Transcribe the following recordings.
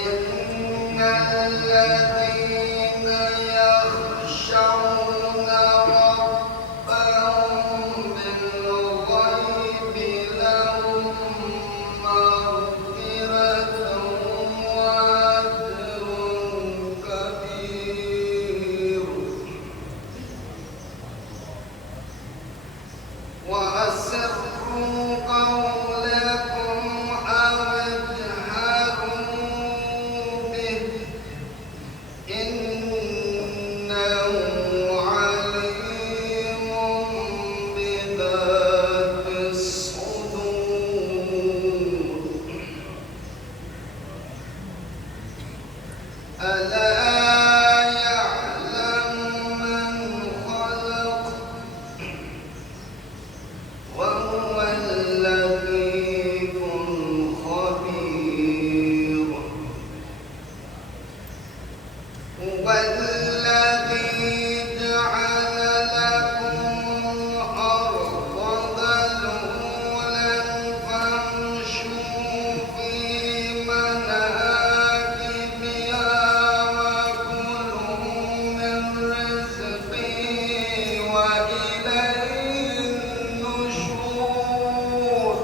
إن الذين يخشون ربهم بالغيب لهم مغفرة وأجر كبير وأسروا قولكم أو اجهروا به إنه عليم بذات الصدور ألا يعلم من خلق وهو اللطيف الخبير هو الذي جعل لكم الأرض ذلولا فامشوا في مناكبها وكلوا من رزقه وإليه النشور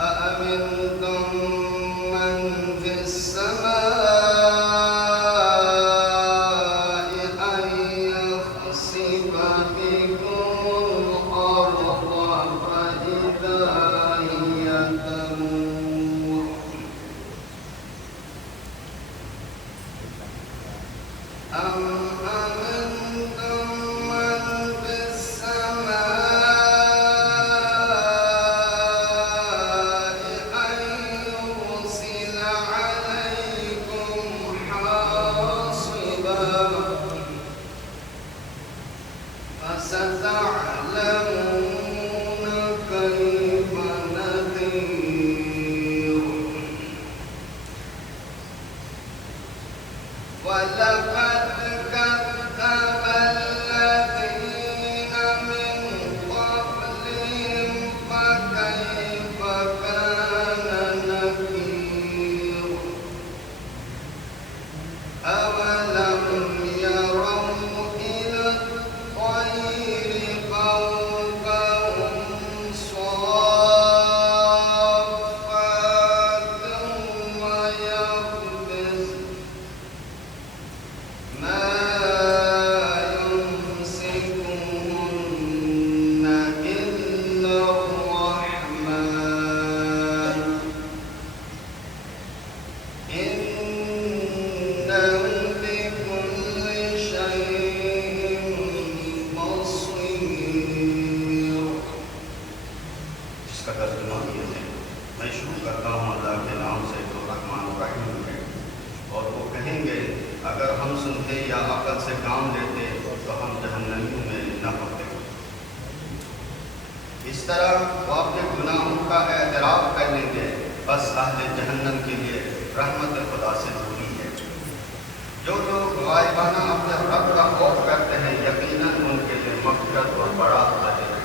أأمنتم من في السماء أن يخسف بكم الأرض فإذا هي تمور أم أمنتم من في السماء أن يرسل عليكم حاصبا فستعلمون كيف نذير ولقد كذب الذين من قبلهم فكيف كان نكير أولم يروا إلى الطير فوقهم صافات ويقبضن ما يمسكهن إلا الرحمن إنه بكل شيء بصير. جس کا ترجمہ یہ ہے، میں شروع کرتا ہوں اللہ کے نام سے جو رحمان الرحیم ہے، اور وہ کہیں گے اگر ہم سنتے یا عقل سے کام لیتے تو ہم جہنمیوں میں نہ پڑتے۔ اس طرح وہ اپنے گناہوں کا اعتراف کر لیں گے، بس اہل جہنم کے لیے رحمت خدا سے دوری ہے۔ جو لوگ غائبانہ اپنے رب کا خوف کرتے ہیں یقیناً ان کے لیے مغفرت اور بڑا اجر ہے۔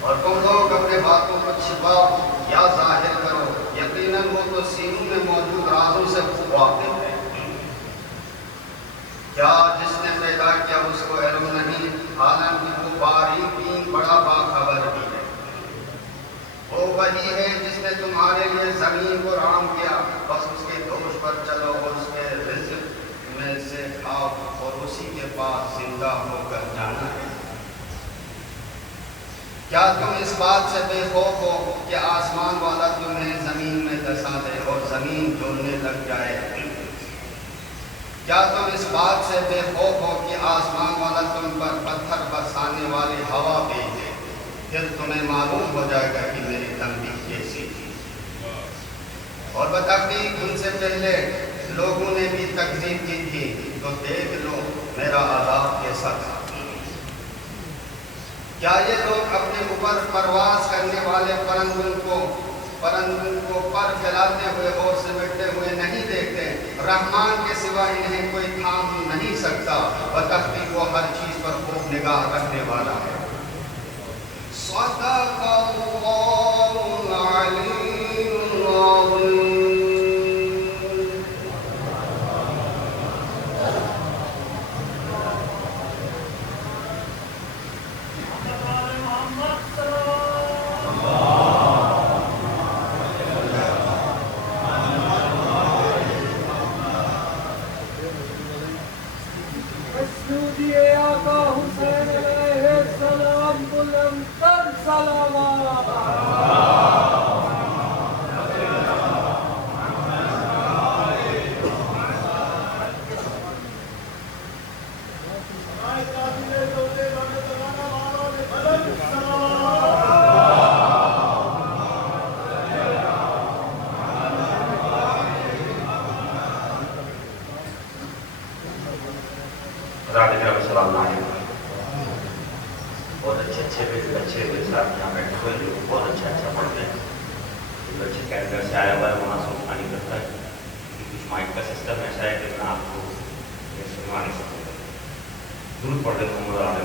اور تم لوگ اپنے باتوں کو چھپاؤ یا ظاہر کرو، یقیناً وہ تو سینوں میں موجود رازوں سے خوب واقف ہے۔ کیا جس نے پیدا کیا اس کو علم نہیں، حالانکہ وہ باریک بین بڑا باخبر بھی ہے۔ وہ وہی ہے جس نے تمہارے لیے زمین کو رام کیا، بس اس کے دوش پر چلو اور اس کے رزق میں سے کھاؤ اور اسی کے پاس زندہ ہو کر جانا ہے۔ کیا تم اس بات سے بے خوف ہو کہ آسمان والا تمہیں زمین میں دھسا دے اور زمین ڈولنے لگ جائے؟ کیا تم اس بات سے بے خوف ہو کہ آسمان والا تم پر پتھر برسانے والی ہوا بھیج دے؟ پھر تمہیں معلوم ہو جائے گا کہ میری تنبیہ کیسی تھی۔ اور بتحقیق ان سے پہلے لوگوں نے بھی تکذیب کی تھی، تو دیکھ لو میرا عذاب کیسا تھا۔ کیا یہ لوگ اپنے اوپر پرواز کرنے والے پرندوں کو پر پھیلاتے ہوئے اور سمیٹتے ہوئے نہیں دیکھتے؟ رحمان کے سوا انہیں کوئی تھام نہیں سکتا، بتحقیق وہ ہر چیز پر خوب نگاہ رکھنے والا ہے۔ صدق الله العلي العظيم. مسعودی آقا حسین علیہ السلام بلند تر سلامات. السلام علیکم. بہت اچھے بچے ساتھ یہاں بیٹھے ہوئے جو بہت اچھا پڑھتے ہیں. جو بچے کینیڈا سے آیا ہوا ہے وہاں سمجھا نہیں کرتا ہے کیونکہ کچھ مائک کا سسٹم ایسا ہے کہ میں آپ کو یہ سنوا نہیں سکوں. درود پڑھ لیں محمد علیہ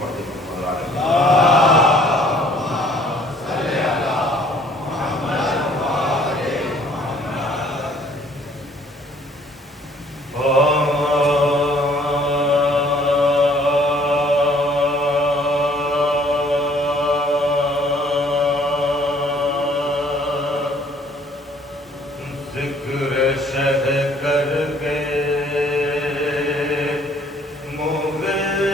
پڑھتے ہیں ذکر شہ کر کے مغربوں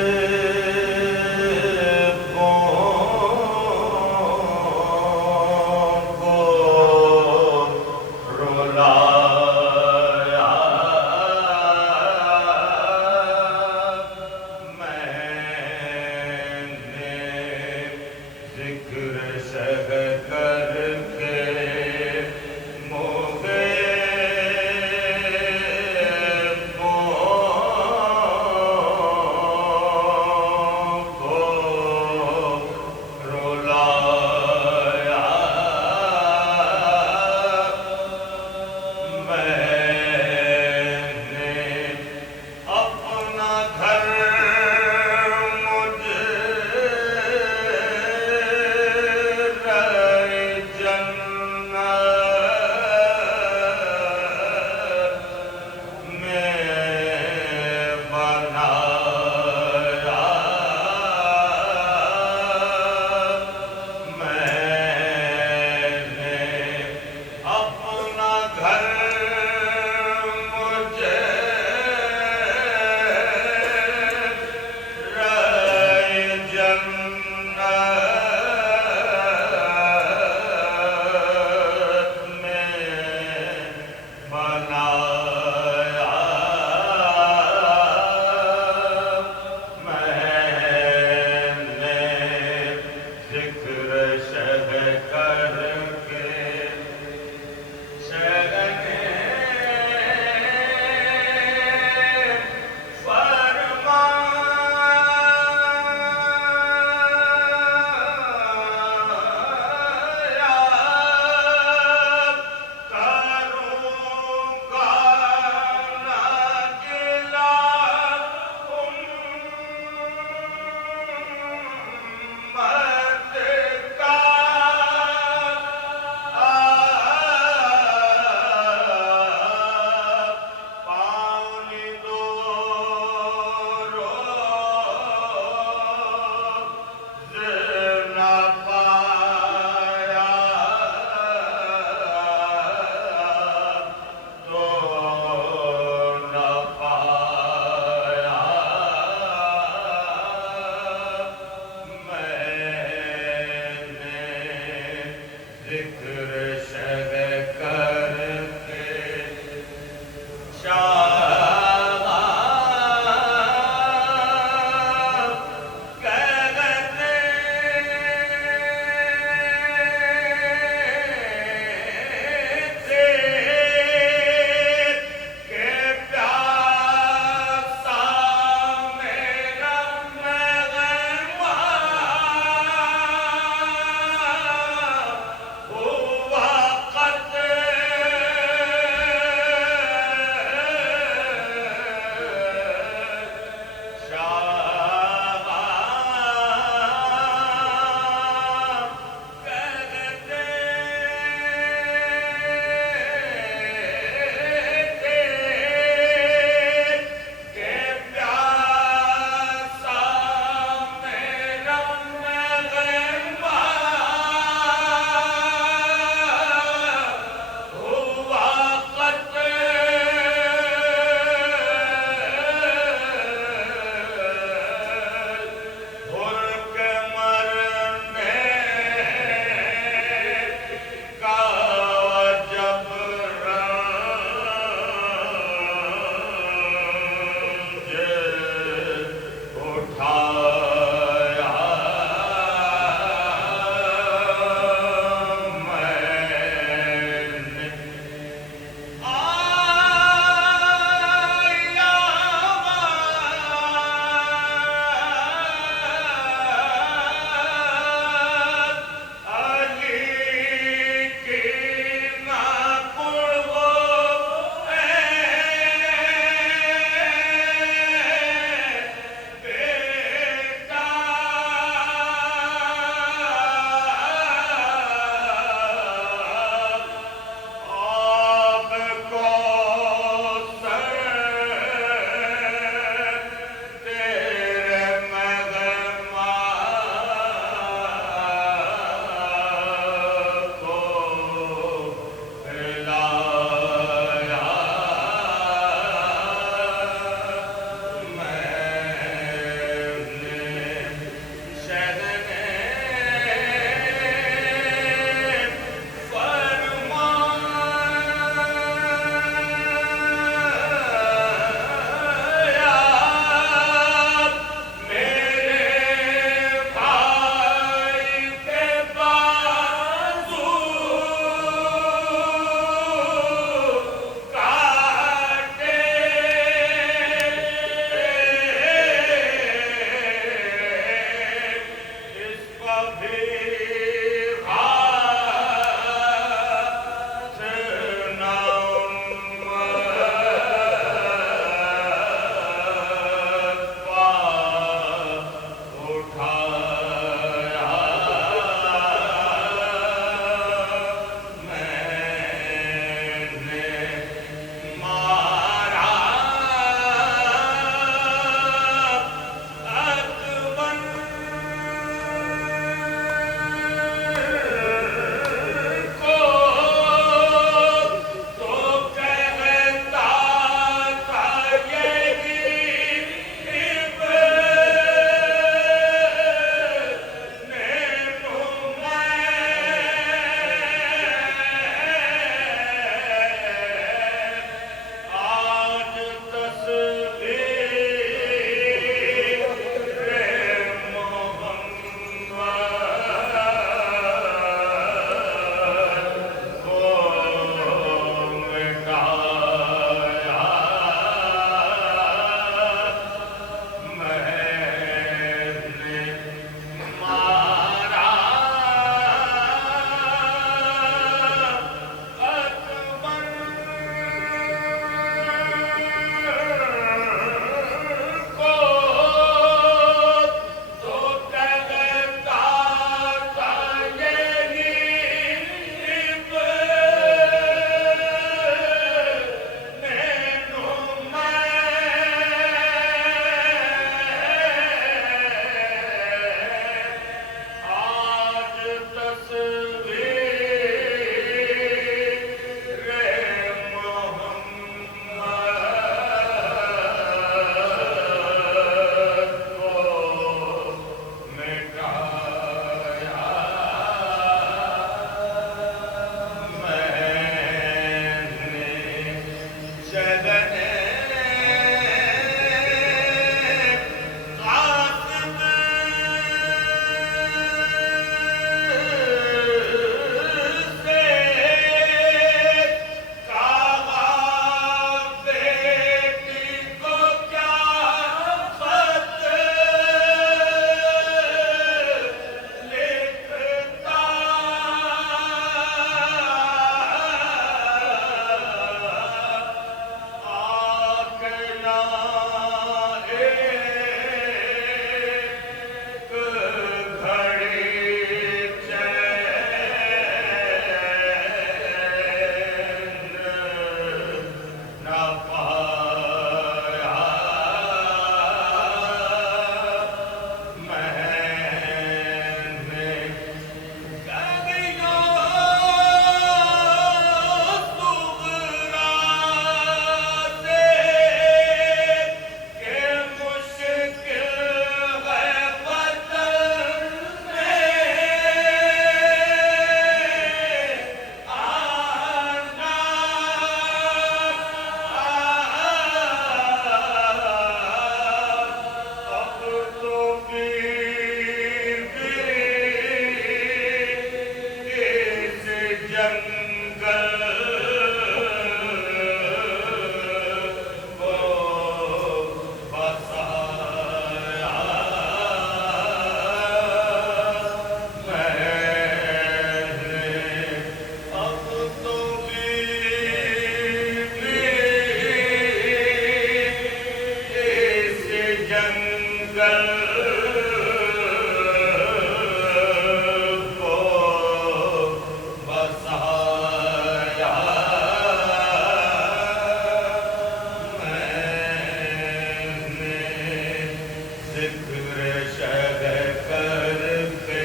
ذکر شہ کر کے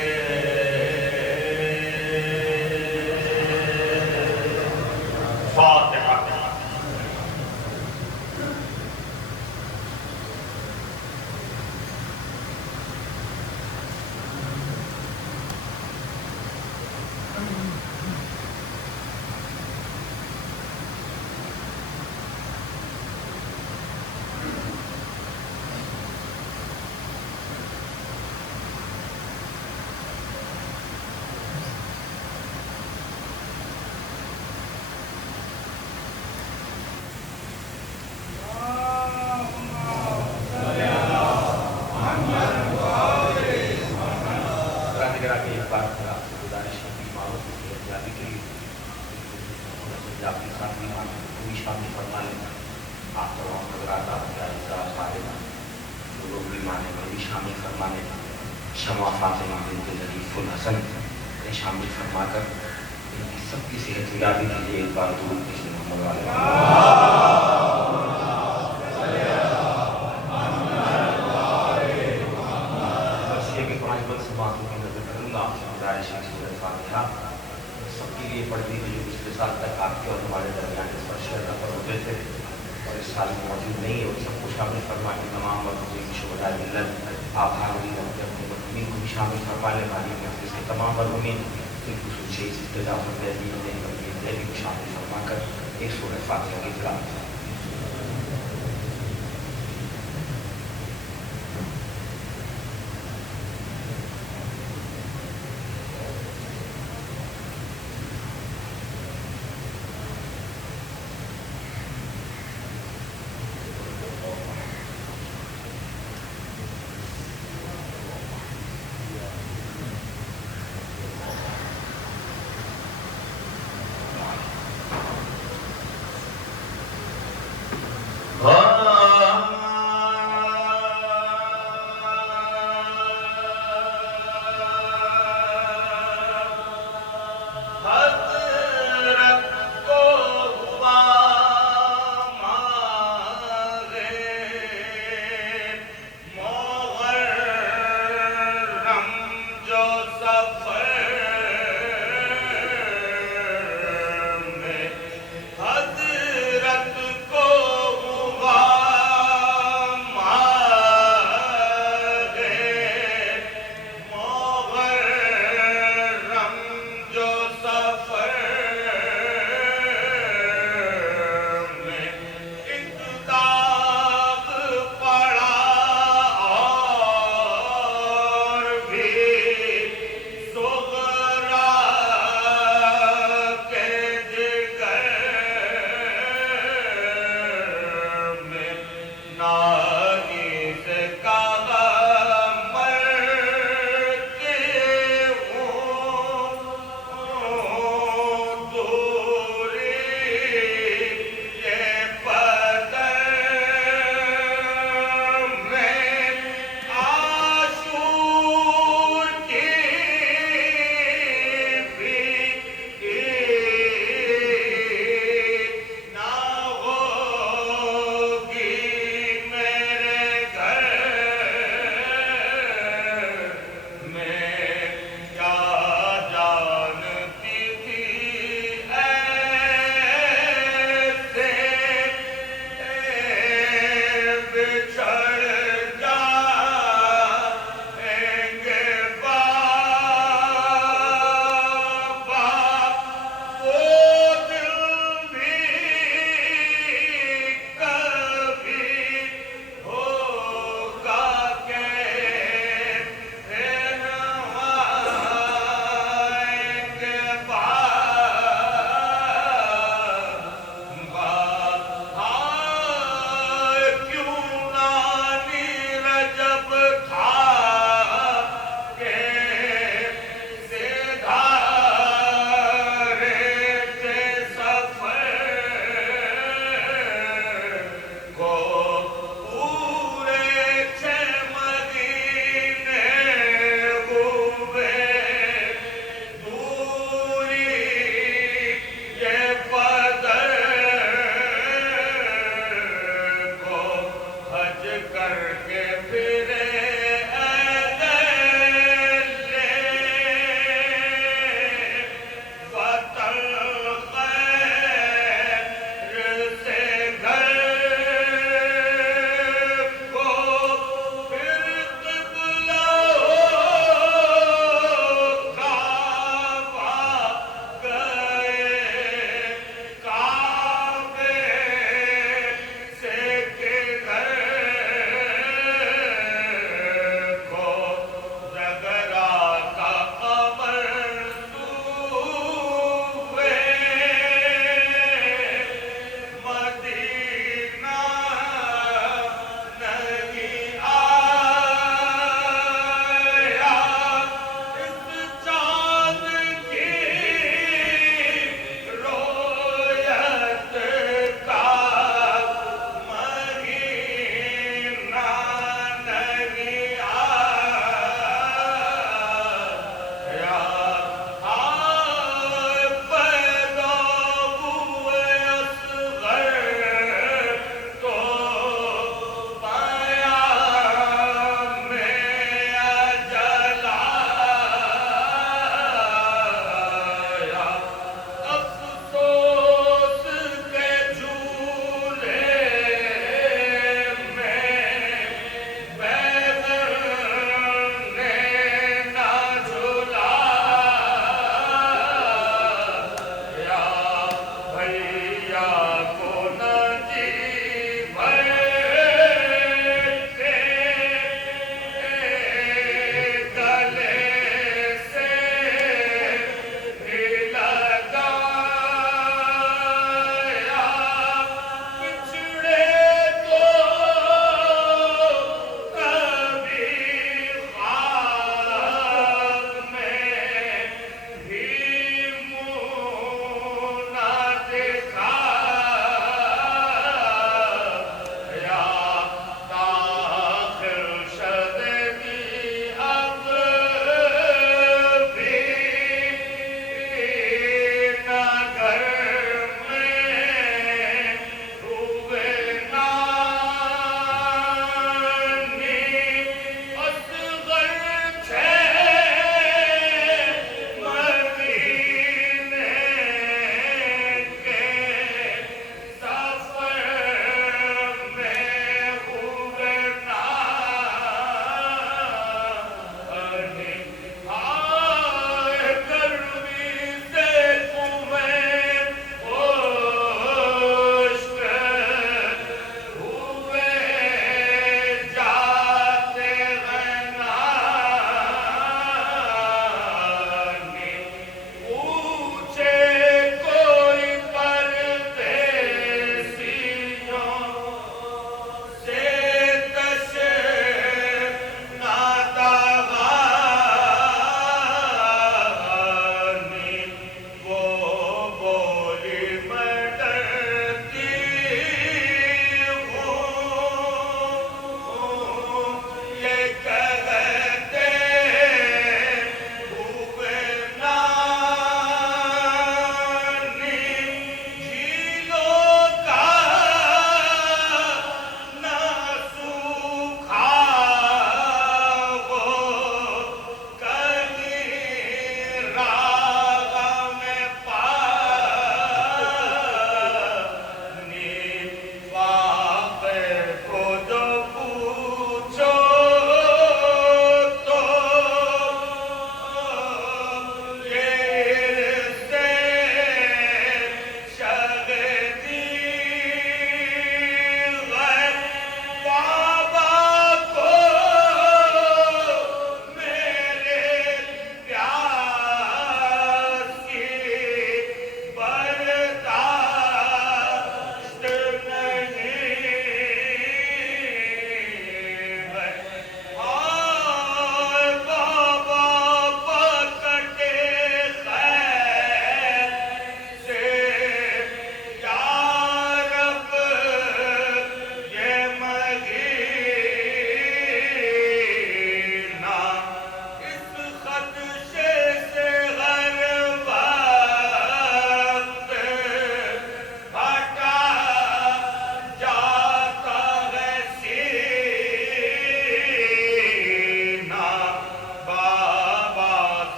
فاتحہ. شمع فاطمہ بنت ظریف الحسن شامل فرما کر ان کی سب کی صحت یابی کے لیے ایک بار درود پیش محمد علیہ بس یہ کہ 5 وقت سے باتوں کی نظر کروں گا آپ سے گزارش ہے سورۃ فاتحہ سب کے لیے پڑھنی ہے جو پچھلے سال تک آپ کے اور ہمارے درمیان اس پر شہر پر ہوتے تھے اور اس سال میں موجود نہیں ہے اور سب کو شامل فرما کے تمام مرحومین شہداء ملت آپ حاضرین اپنے اپنے مرحومین کو بھی شامل فرما لیں بھائی محفوظ کے تمام مرحومین ان خصوصی استدعا فرمائیں دہلی کو شامل فرما کر ایک سورۃ فاتحہ کی تلاوت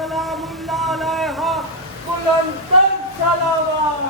سلام اللہ علیہا بلند تر صلوات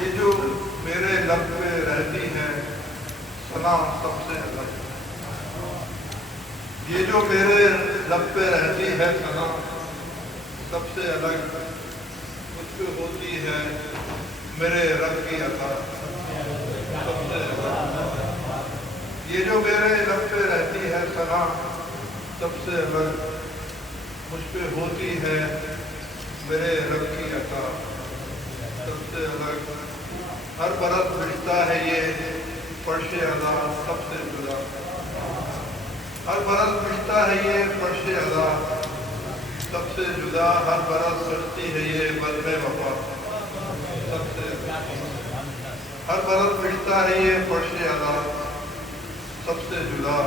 یہ جو میرے لب پہ رہتی ہے ثنا سب سے الگ، یہ جو میرے لب پہ رہتی ہے ثنا سب سے الگ، مجھ پہ ہوتی ہے میرے رب کی عطا سب سے الگ۔ یہ جو میرے لب پہ رہتی ہے ثنا سب سے الگ، مجھ پہ ہوتی ہے میرے رب کی عطا سب سے الگ۔ ہر برس بھجتا ہے یہ فرش ادا سب سے جدا، ہر برس بھجتا ہے یہ فرش ادا سب سے جدا، ہر برس سجتی ہے یہ بزم وفا سب سے الگ۔ ہر برس بھجتا ہے یہ فرش ادا سب سے جدا،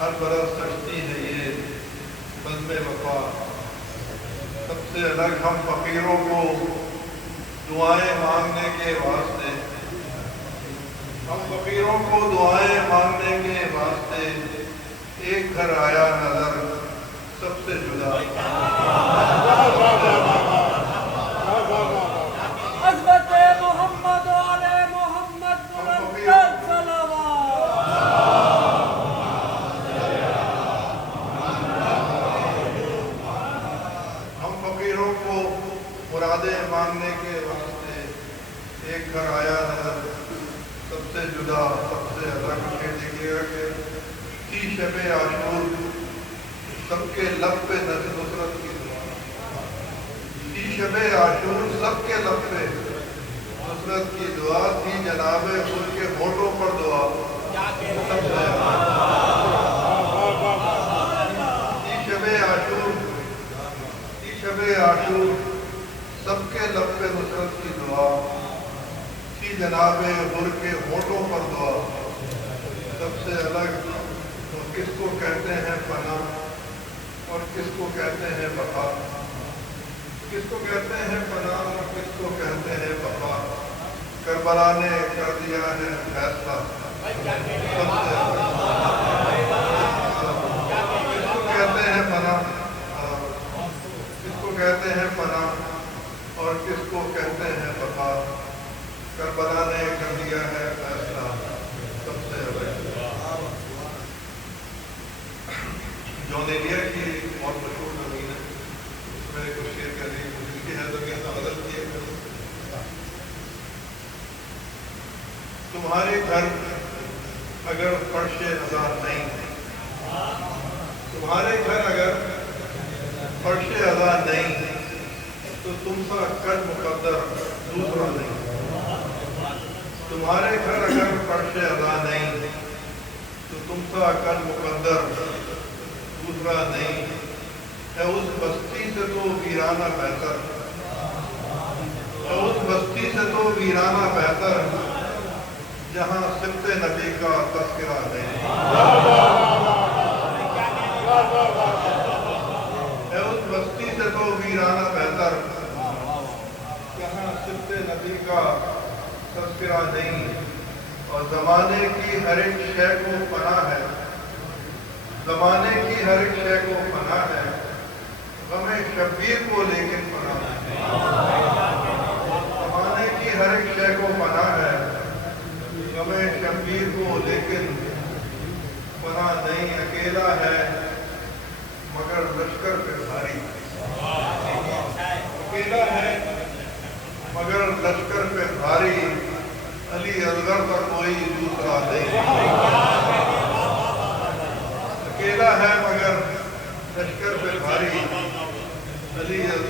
ہر برس سجتی ہے یہ بزم وفا سب سے الگ۔ ہم فقیروں کو دعائیں مانگنے کے واسطے، ہم فقیروں کو دعائیں مانگنے کے واسطے ایک گھر آیا نظر سب سے جدا۔ عظمت محمد و آل محمد بلند تر صلوات۔ ہم فقیروں کو مرادیں مانگنے کے واسطے ایک گھر آیا نظر سب سے جدا سب سے الگ۔ دیکھیے گا کہ کی شب عاشور سب کے لب پہ نصرت کی دعا، کی شب عاشور سب کے لب پہ نصرت کی دعا تھی، جناب ان کے ہونٹوں پر دعا سب سے الگ۔ کی شب عاشور، کی شب عاشور سب کے لب پہ نصرت کی دعا تھی، جناب غر کے ہونٹوں پر دعا سب سے الگ۔ تو کس کو کہتے ہیں فنا اور کس کو کہتے ہیں وفا، کس کو کہتے ہیں فنا اور کس کو کہتے ہیں وفا، کربلا نے کر دیا ہے فیصلہ سب سے الگ۔ کس کو کہتے ہیں فنا، کس کو کہتے ہیں فنا اور کس کو کہتے ہیں وفا، کربلا نے کر دیا ہے فیصلہ سب سے الگ۔ جونیلیا کی بہت مشہور زمین ہے، اس میں کچھ شعر کرنے کی کوشش کی ہے، زمین کا غزل کی ہے۔ تمہارے گھر اگر فرش ادا نہیں، تمہارے گھر اگر فرش ادا نہیں تو تم سا کر مقدر دوسرا نہیں، تمہارے گھر اگر فرش ادا نہیں تو تم سا کر مقدر دوسرا نہیں، ہے اس بستی سے تو ویرانہ بہتر، ہے اس بستی سے تو ویرانہ بہتر جہاں سبت نبی کا تذکرہ نہیں، ہے اس بستی سے تو ویرانہ بہتر جہاں سبت نبی کا تذکرہ نہیں۔ اور زمانے کی ہر ایک شے کو پناہ ہے، زمانے کی ہر ایک شے کو پناہ ہے، غم شبیر کو لیکن پناہ ہے، زمانے کی ہر ایک شے کو پناہ ہے، غم شبیر کو لیکن پناہ نہیں۔ اکیلا ہے مگر لشکر پہ بھاری، اکیلا ہے مگر لشکر پہ بھاری، علی اصغر کا کوئی دوسرا نہیں،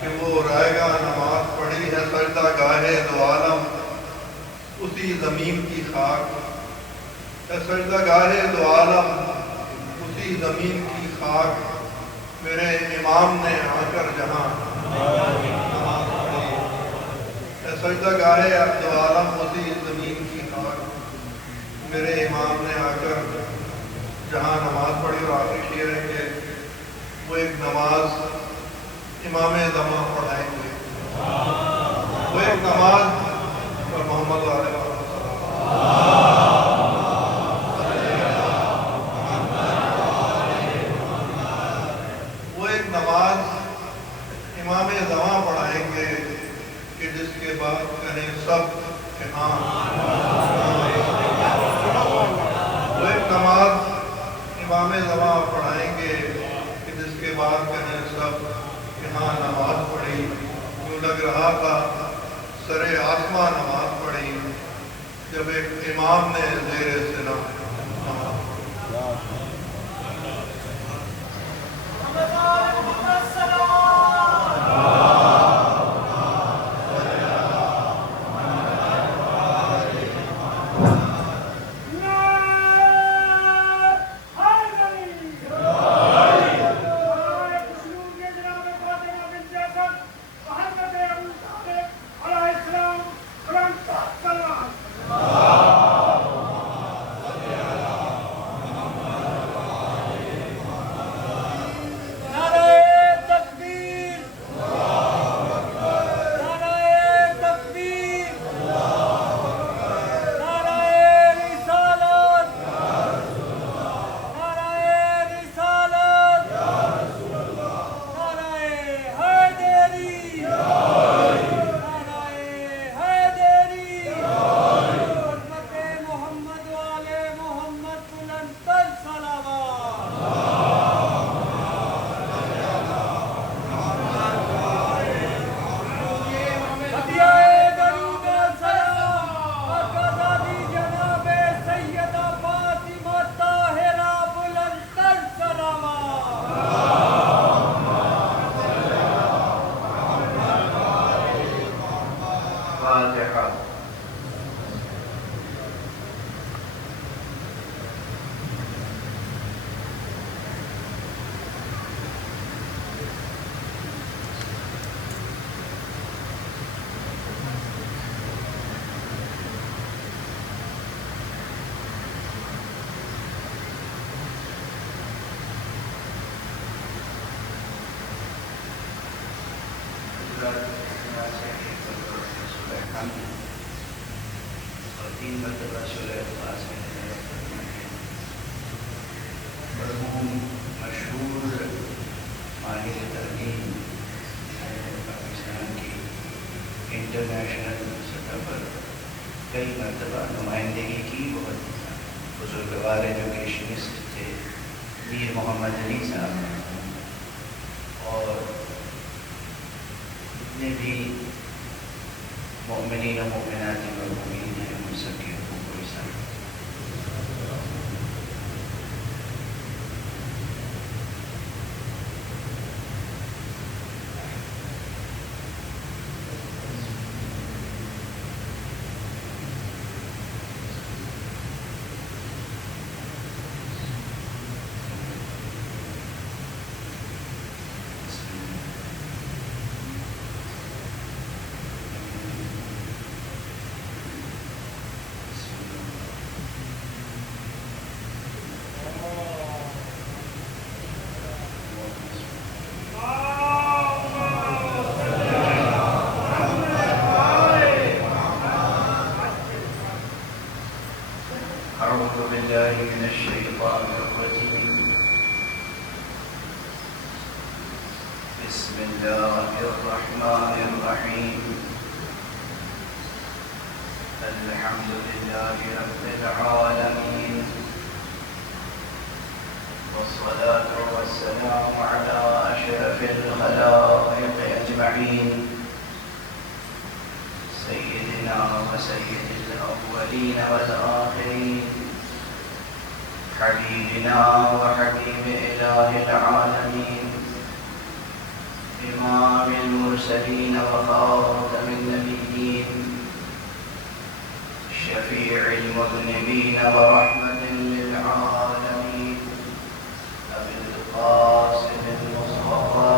کہ وہ رائے گا نماز پڑھی ہے سجدہ گاہے دو عالم اسی زمین کی خاک ہے سجدہ گاہے دو عالم اسی زمین کی خاک میرے امام نے آ کر جہاں نماز پڑھی ہے سجدہ گاہے دو عالم اسی زمین کی خاک میرے امام نے آ کر جہاں نماز پڑھی. اور آخری شعر ہے کہ وہ ایک نماز امام زمان پڑھائیں گے وہ ایک نماز اور محمد علیہ وہ ایک نماز امام زمان پڑھائیں گے کہ جس کے بعد کہیں سب کہ ہاں وہ ایک نماز امام زمان پڑھائیں گے کہ جس کے بعد کہیں سب کہ ہاں نماز پڑھی. یوں لگ رہا تھا سرے آسمان نماز پڑھی جب ایک امام نے زیر سنا نماز پڑھی. اور 3 مرتبہ سورہ اخلاص میں مرحوم مشہور ماہر ترمیم پاکستان کی انٹرنیشنل سطح پر کئی مرتبہ نمائندگی کی. بہت بزرگوار ایجوکیشنسٹ تھے میر محمد علی صاحب اور جتنے بھی مؤمنین و مؤمنات مرحومین ہیں ان سب کی حقوق و رسالت. أعوذ بالله من الشيطان الرجيم. بسم الله الرحمن الرحيم. الحمد لله رب العالمين والصلاة والسلام على أشرف الخلائق أجمعين سيدنا وسيد الأولين والآخرين حبيبنا وحبيب إله العالمين إمام المرسلين وخاتم النبيين شفيع المذنبين ورحمة للعالمين أبي القاسم المصطفى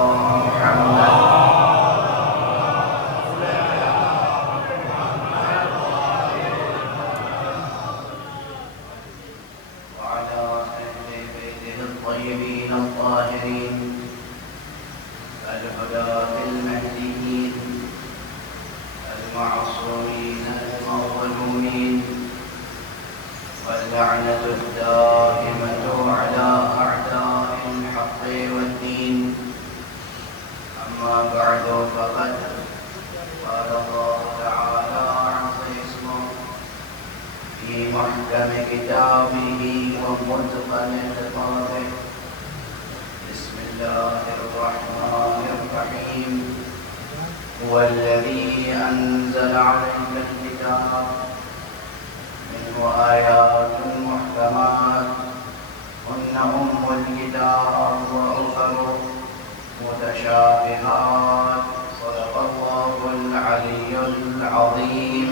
محمد وعلى أهل بيته الطيبين الطاهرين الهداة المهديين المعصومين المظلومين واللعنة الدائمة على أعداء الحق والدين. أما بعد فقد قال الله تعالى عز اسمه في محكم كتابه ومتقن خطابه. بسم الله الرحمن الرحيم. هو الذي أنزل عليك الكتاب منه آيات محكمات هن أم الكتاب وأخر متشابهات. صدق الله العلي العظيم.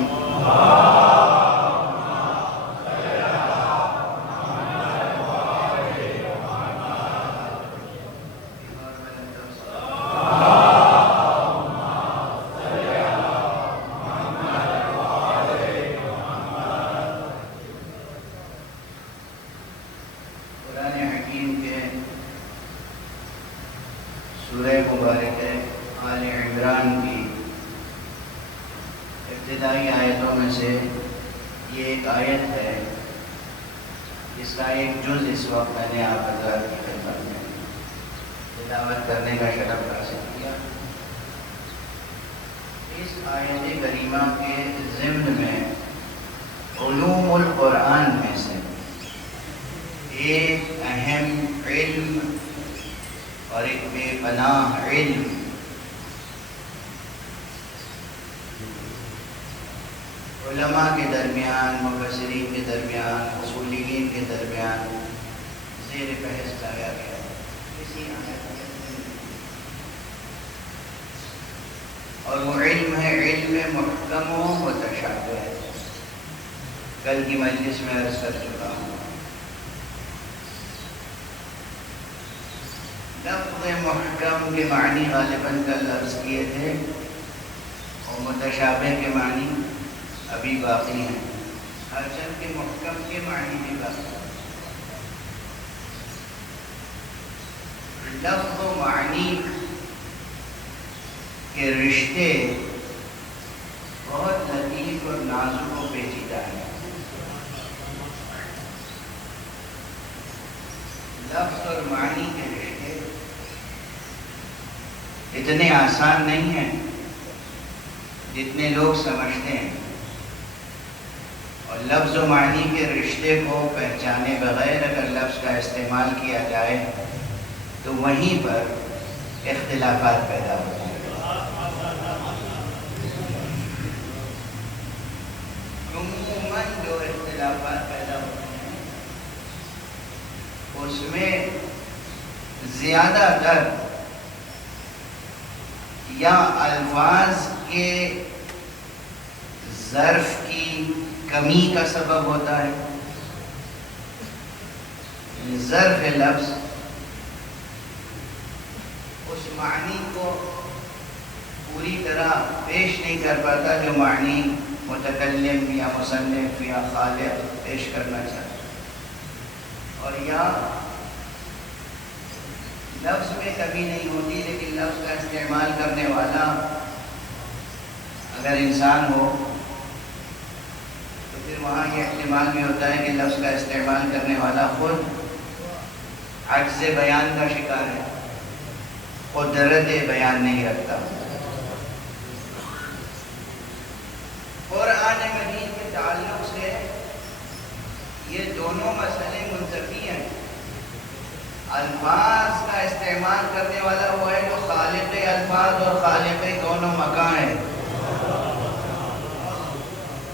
سورہ مبارک آل عمران کی ابتدائی آیتوں میں سے یہ ایک آیت ہے جس کا ایک جز اس وقت میں نے آپ حضرات کی خدمت میں تلاوت کرنے کا شرف حاصل کیا. اس آیت کریمہ کے ضمن میں علوم القرآن میں سے ایک اہم علم اور ایک بے پناہ علم علماء کے درمیان، مفسرین کے درمیان، اصولیین کے درمیان زیر بحث لایا گیا ہے اسی آیت میں. اور وہ علم ہے علم محکم و متشابہ. کل کی مجلس میں عرض کر چکا ہوں. لفظ محکم کے معنی غالباً کل عرض کیے تھے اور متشابہ کے معنی ابھی باقی ہیں. ہرچند کے محکم کے معنی بھی باقی ہیں. لفظ و معنی کے رشتے بہت لطیف اور نازک و پیچیدہ ہیں. لفظ اور معنی کے رشتے اتنے آسان نہیں ہیں جتنے لوگ سمجھتے ہیں. اور لفظ و معنی کے رشتے کو پہچانے بغیر اگر لفظ کا استعمال کیا جائے تو وہیں پر اختلافات پیدا ہوتے ہیں. عموماً جو اختلافات پیدا ہوتے ہیں اس میں زیادہ تر یا الفاظ کے ظرف کی کمی کا سبب ہوتا ہے. ظرف لفظ اس معنی کو پوری طرح پیش نہیں کر پاتا جو معنی متکلم یا مصنف یا خالق پیش کرنا چاہتا ہے. اور یا لفظ میں کمی نہیں ہوتی لیکن لفظ کا استعمال کرنے والا اگر انسان ہو تو پھر وہاں یہ احتمال بھی ہوتا ہے کہ لفظ کا استعمال کرنے والا خود عجز بیان کا شکار ہے، قدرت بیان نہیں رکھتا. قرآن مجید کے تعلق سے یہ دونوں مسئلے منتفی ہیں. الفاظ کا استعمال کرنے والا وہ ہے جو خالق الفاظ اور خالق دونوں مکان ہے،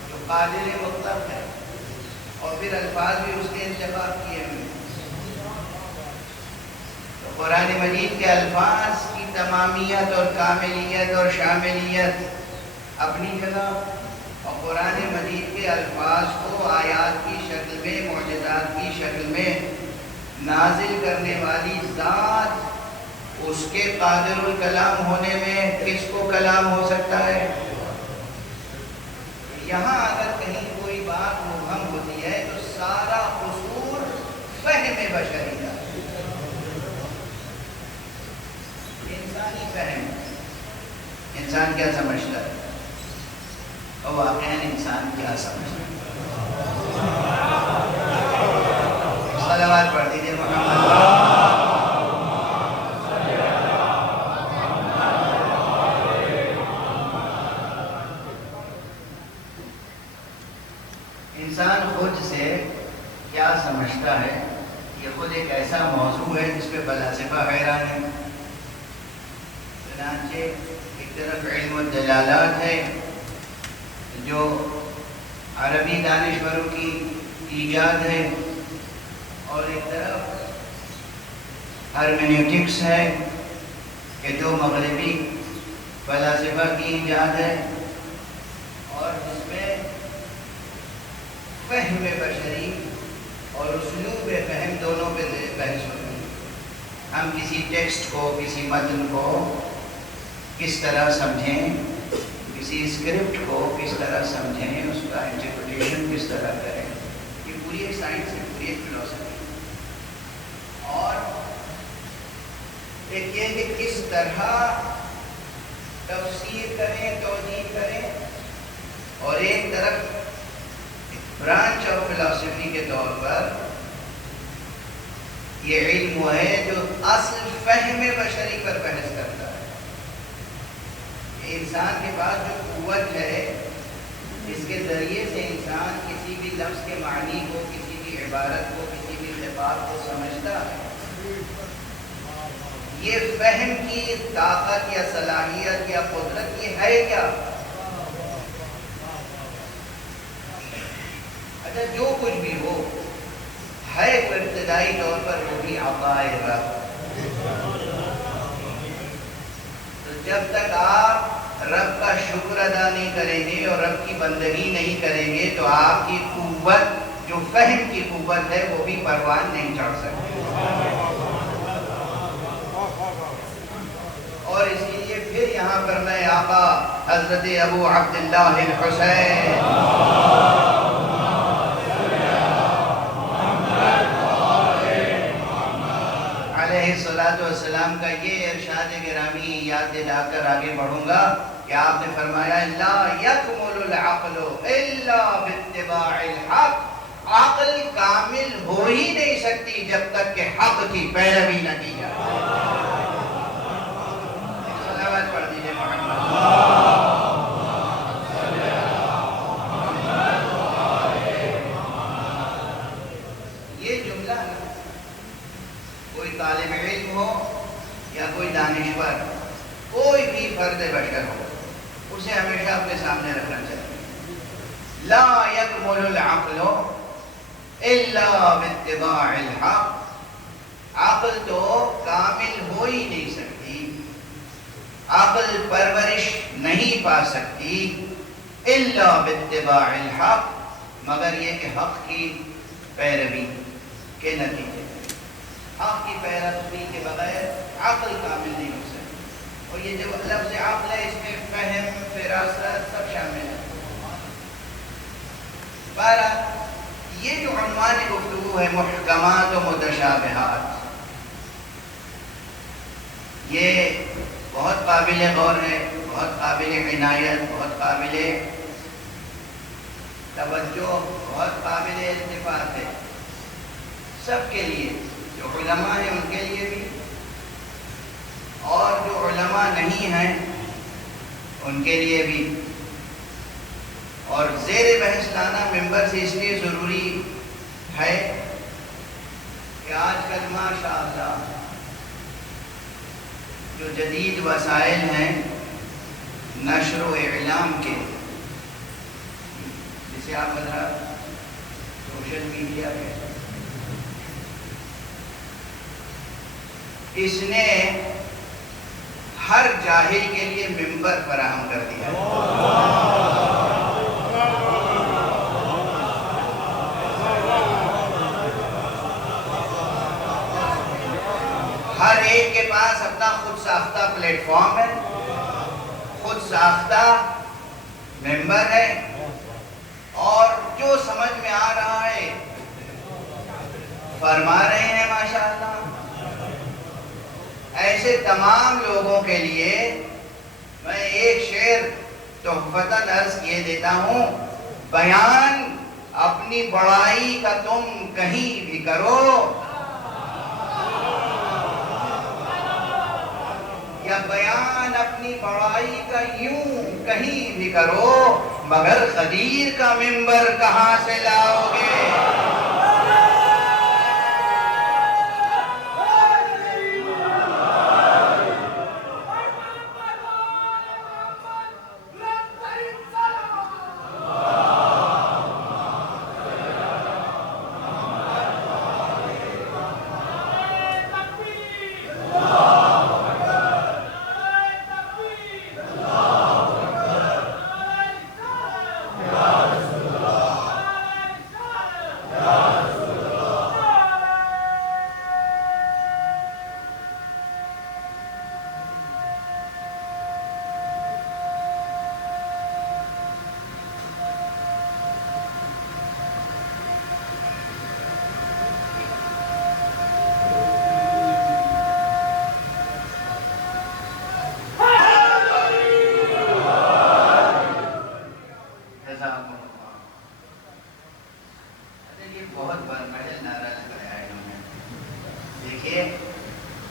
جو قادر مطلق ہے اور پھر الفاظ بھی اس کے انتخاب کیے ہوئے. تو قرآن مجید کے الفاظ کی تمامیت اور کاملیت اور شاملیت اپنی جگہ، اور قرآن مجید کے الفاظ کو آیات کی شکل میں، معجزات کی شکل میں نازل کرنے والی ذات، اس کے قادر الکلام ہونے میں کس کو کلام ہو سکتا ہے؟ یہاں اگر کہیں کوئی بات مبہم ہوتی ہے تو سارا قصور فہم بشری کا، انسانی فہم، انسان کیا سمجھتا ہے اور واقعاً انسان کیا سمجھتا ہے؟ صلوات پڑھ دیجیے محمد۔ انسان خود سے کیا سمجھتا ہے، یہ خود ایک ایسا موضوع ہے جس پہ فلاسفہ حیران ہے۔ چنانچہ ایک طرف علم الدلالات ہے جو عربی دانشوروں کی ایجاد ہے، اور ایک طرف ہرمینیوٹکس ہے کہ جو مغربی فلاسفہ کی ایجاد ہے، اور جس میں فہم بشری اور اسلوب فہم دونوں پہ بحث ہوتی ہے۔ ہم کسی ٹیکسٹ کو، کسی متن کو کس طرح سمجھیں، کسی اسکرپٹ کو کس طرح سمجھیں، اس کا انٹرپریٹیشن کس طرح کریں، یہ پوری ایک سائنس ہے، پوری ایک فلسفی ہے۔ اور ایک یہ کہ کس طرح تفسیر کریں، توجیہ کریں، اور ایک طرف برانچ آف فلسفی کے طور پر یہ علم وہ ہے جو اصل فہم بشری پر بحث کرتا ہے۔ انسان کے پاس جو قوت ہے، اس کے ذریعے سے انسان کسی بھی لفظ کے معنی کو، کسی بھی عبارت کو، کسی بھی خطاب کو سمجھتا ہے، یہ فہم کی طاقت یا صلاحیت یا قدرت یہ ہے کیا؟ جو کچھ بھی ہو ہے تو ابتدائی طور پر وہ بھی عطاء رب۔ تو جب تک آپ رب کا شکر ادا نہیں کریں گے اور رب کی بندگی نہیں کریں گے تو آپ کی قوت، جو فہم کی قوت ہے، وہ بھی پروان نہیں چڑھ سکتی۔ اور اس لیے پھر یہاں پر میں آقا حضرت ابو عبداللہ الحسین والسلام کا یہ ارشاد گرامی یاد دلا کر آگے بڑھوں گا کہ آپ نے فرمایا لا یکمل العقل الا باتباع الحق، عقل کامل ہو ہی نہیں سکتی جب تک کہ حق کی پیروی نہ کی جائے۔ صلوات پڑھ دیجیے محمد۔ طالب علم ہو یا کوئی دانشور، کوئی بھی فرد بشر ہو، اسے ہمیشہ اپنے سامنے رکھنا چاہیے۔ لا یکمل العقل الا باتباع الحق، عقل تو کامل ہو ہی نہیں سکتی، عقل پرورش نہیں پا سکتی الا باتباع الحق، مگر یہ کہ حق کی پیروی کے نتیجے، حق کی پیروی کے بغیر عقل کامل نہیں ہو سکتی۔ اور یہ جو لفظ عقل ہے اس میں فہم، فراست سب شامل ہے۔ بہرحال یہ جو عنوان گفتگو ہے محکمات و متشابہات، یہ بہت قابل غور ہے، بہت قابل عنایت، بہت قابل توجہ، بہت قابل التفات ہے سب کے لیے، جو علماء ہیں ان کے لیے بھی اور جو علماء نہیں ہیں ان کے لیے بھی۔ اور زیر بحث لانا ممبر سے اس لیے ضروری ہے کہ آج کل ماشاءاللہ جو جدید وسائل ہیں نشر و اعلام کے، جسے آپ حضرات سوشل میڈیا پہ، اس نے ہر جاہل کے لیے ممبر فراہم کر دیا ہے۔ ہر ایک کے پاس اپنا خود ساختہ پلیٹ فارم ہے، خود ساختہ ممبر ہے، اور جو سمجھ میں آ رہا ہے فرما رہے ہیں ماشاءاللہ۔ ایسے تمام لوگوں کے لیے میں ایک شعر تحفتاً عرض کیے دیتا ہوں: بیان اپنی بڑائی کا تم کہیں بھی کرو، یا بیان اپنی بڑائی کا یوں کہیں بھی کرو، مگر خدیر کا ممبر کہاں سے لاؤ گے؟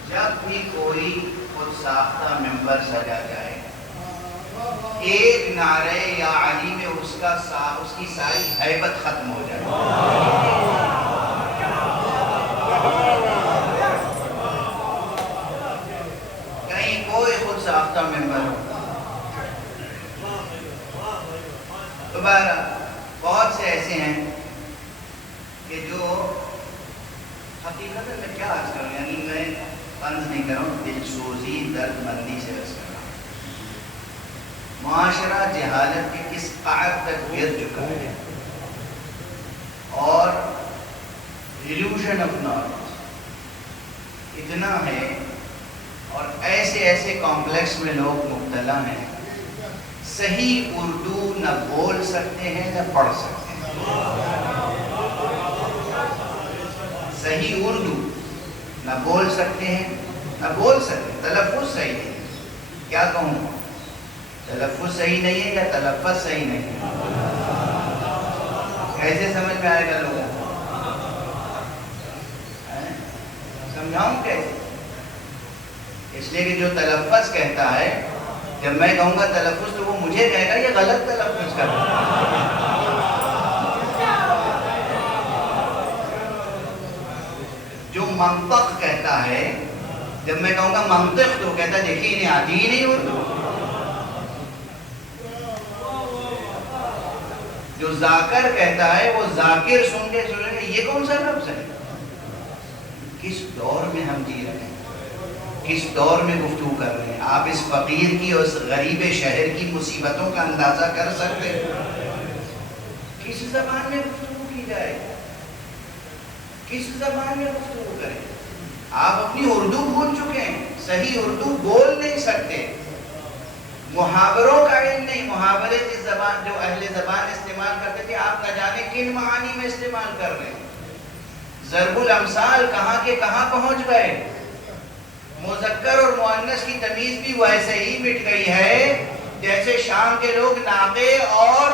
جب بھی کوئی خود ساختہ ممبر سجا جائے، ایک نعرے یا علی میں اس کی ساری ہیبت ختم ہو جائے۔ کہیں کوئی خود ساختہ ممبر ہو تو بہت سے ایسے ہیں کہ جو حقیقت میں کیا عرض کروں، یعنی میں طنز نہیں کر رہا ہوں، دل سوزی درد مندی سے عرض کر رہا ہوں۔ معاشرہ جہالت کے کس قعر تک گر چکا ہے، اور ایلیوژن آف نالج اتنا ہے، اور ایسے ایسے کمپلیکس میں لوگ مبتلا ہیں، صحیح اردو نہ بول سکتے ہیں نہ پڑھ سکتے ہیں۔ صحیح اردو نہ بول سکتے ہیں نہ بول سکتے ہیں، تلفظ صحیح نہیں ہے۔ کیا کہوں، تلفظ صحیح نہیں ہے یا تلفظ صحیح نہیں ہے؟ کیسے سمجھ میں آئے گا لوگوں کو؟ سمجھاؤں کیسے؟ اس لیے کہ جو تلفظ کہتا ہے، جب میں کہوں گا تلفظ تو وہ مجھے کہے گا یہ غلط تلفظ کر رہا ہے۔ جو منطق کہتا ہے، جب میں کہوں گا منطق تو کہتا ہے دیکھیے انہیں آتی ہی نہیں اردو۔ جو ذاکر کہتا ہے، وہ ذاکر سن کے سنیں گے یہ کون سا لفظ ہے؟ کس دور میں ہم جی رہے ہیں، کس دور میں گفتگو کر رہے ہیں؟ آپ اس فقیر کی اور اس غریب شہر کی مصیبتوں کا اندازہ کر سکتے ہیں؟ کس زبان میں گفتگو کی جائے، کس زبان میں گفتگو کریں؟ آپ اپنی اردو بھول چکے ہیں، صحیح اردو بول نہیں سکتے، محاوروں کا علم نہیں۔ محاورے جس زبان جو اہل زبان استعمال کرتے تھے، آپ نہ جانے کن معانی میں استعمال کر رہے ہیں۔ ضرب الامثال کہاں کے کہاں پہنچ گئے، مذکر اور مؤنث کی تمیز بھی ویسے ہی مٹ گئی ہے جیسے شام کے لوگ ناقے اور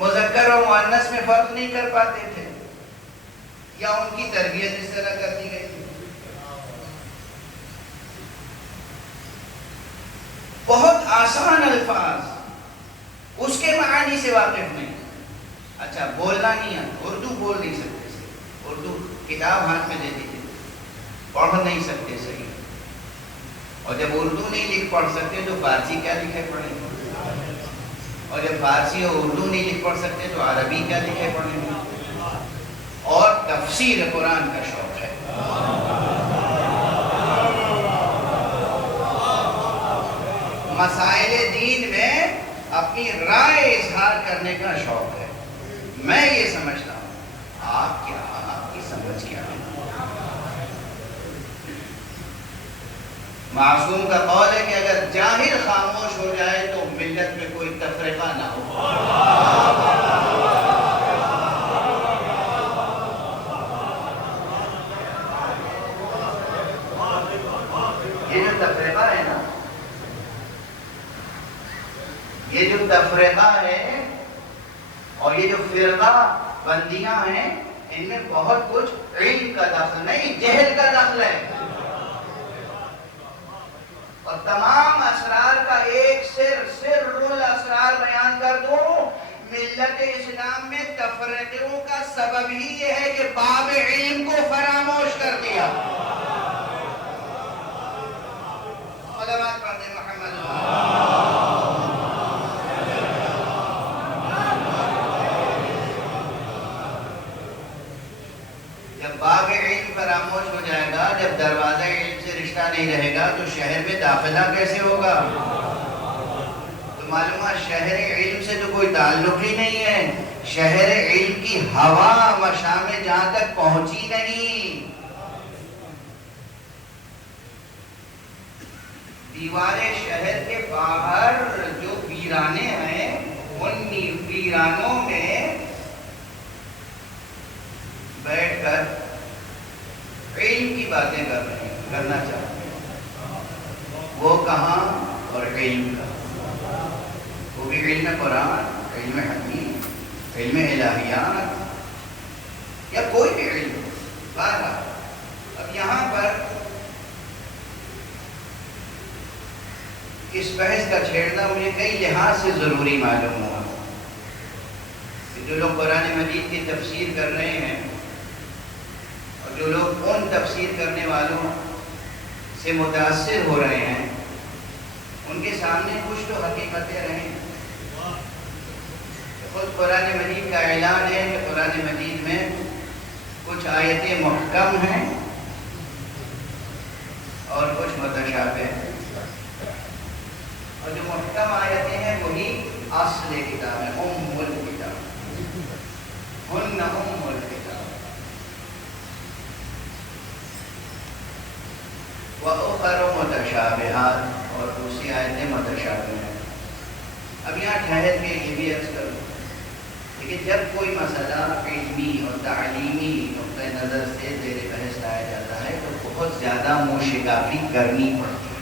مذکر اور مؤنث میں فرق نہیں کر پاتے تھے، یا ان کی تربیت اس طرح کر دی گئی تھی۔ بہت آسان الفاظ، اس کے معانی سے واقف نہیں۔ اچھا بولنا نہیں ہے، اردو بول نہیں سکتے، اردو کتاب ہاتھ میں دے دیتے، پڑھ نہیں سکتے صحیح، اور جب اردو نہیں لکھ پڑھ سکتے تو فارسی کیا لکھے پڑھیں گے، اور جب فارسی اور اردو نہیں لکھ پڑھ سکتے تو عربی کیا لکھے پڑھیں گے، اور تفسیر قرآن کا شوق ہے، مسائل دین میں اپنی رائے اظہار کرنے کا شوق ہے۔ میں یہ سمجھتا ہوں، آپ کیا، آپ کی سمجھ کیا ہے؟ معصوم کا قول ہے کہ اگر جاہل خاموش ہو جائے تو ملت میں کوئی تفرقہ نہ ہو۔ یہ جو تفرقہ ہے نا، یہ جو تفرقہ ہے اور یہ جو فرقہ بندیاں ہیں، ان میں بہت کچھ علم کا دخل نہیں، جہل کا دخل ہے۔ اور تمام اسرار کا ایک سر الاسرار بیان کر دوں، ملت اسلام میں تفرقوں کا سبب ہی یہ ہے کہ باب علم کو فراموش کر دیا۔ صلوات پڑھتے محمد۔ جب باب علم فراموش ہو جائے گا، جب دروازہ علم سے رشتہ نہیں رہے گا تو شہر میں داخلہ کیسے ہوگا؟ تو معلومات شہر علم سے تو کوئی تعلق ہی نہیں ہے، شہر علم کی ہوا مشام جہاں تک پہنچی نہیں۔ دیوارے شہر کے باہر جو ویرانے ہیں، ان ویرانوں میں بیٹھ کر علم کی باتیں کرنا چاہتے ہیں۔ وہ کہاں؟ اور علم کا، وہ بھی علم قرآن، علم حدیث، علم الہیات یا کوئی بھی علم۔ بہرحال اب یہاں پر اس بحث کا چھیڑنا مجھے کئی لحاظ سے ضروری معلوم ہوا کہ جو لوگ قرآن مجید کی تفسیر کر رہے ہیں اور جو لوگ ان تفسیر کرنے والوں سے متاثر ہو رہے ہیں، ان کے سامنے کچھ تو حقیقتیں رہیں۔ خود قرآن مجید کا اعلان ہے کہ قرآن مجید میں کچھ آیتیں محکم ہیں اور کچھ متشابہ ہیں، اور جو محکم آیتیں ہیں وہی اصل کتاب ہے، ام الکتاب، ہن ام الکتاب، وَأُخَرُ مُتَشَابِهَاتٌ، اور دوسری آیتیں متشابہ ہیں۔ اب یہاں ٹھہر کے یہ بھی عرض کروں کہ جب کوئی مسئلہ علمی اور تعلیمی نقطۂ نظر سے زیر بحث لایا جاتا ہے تو بہت زیادہ موشگافی کرنی پڑتی ہے،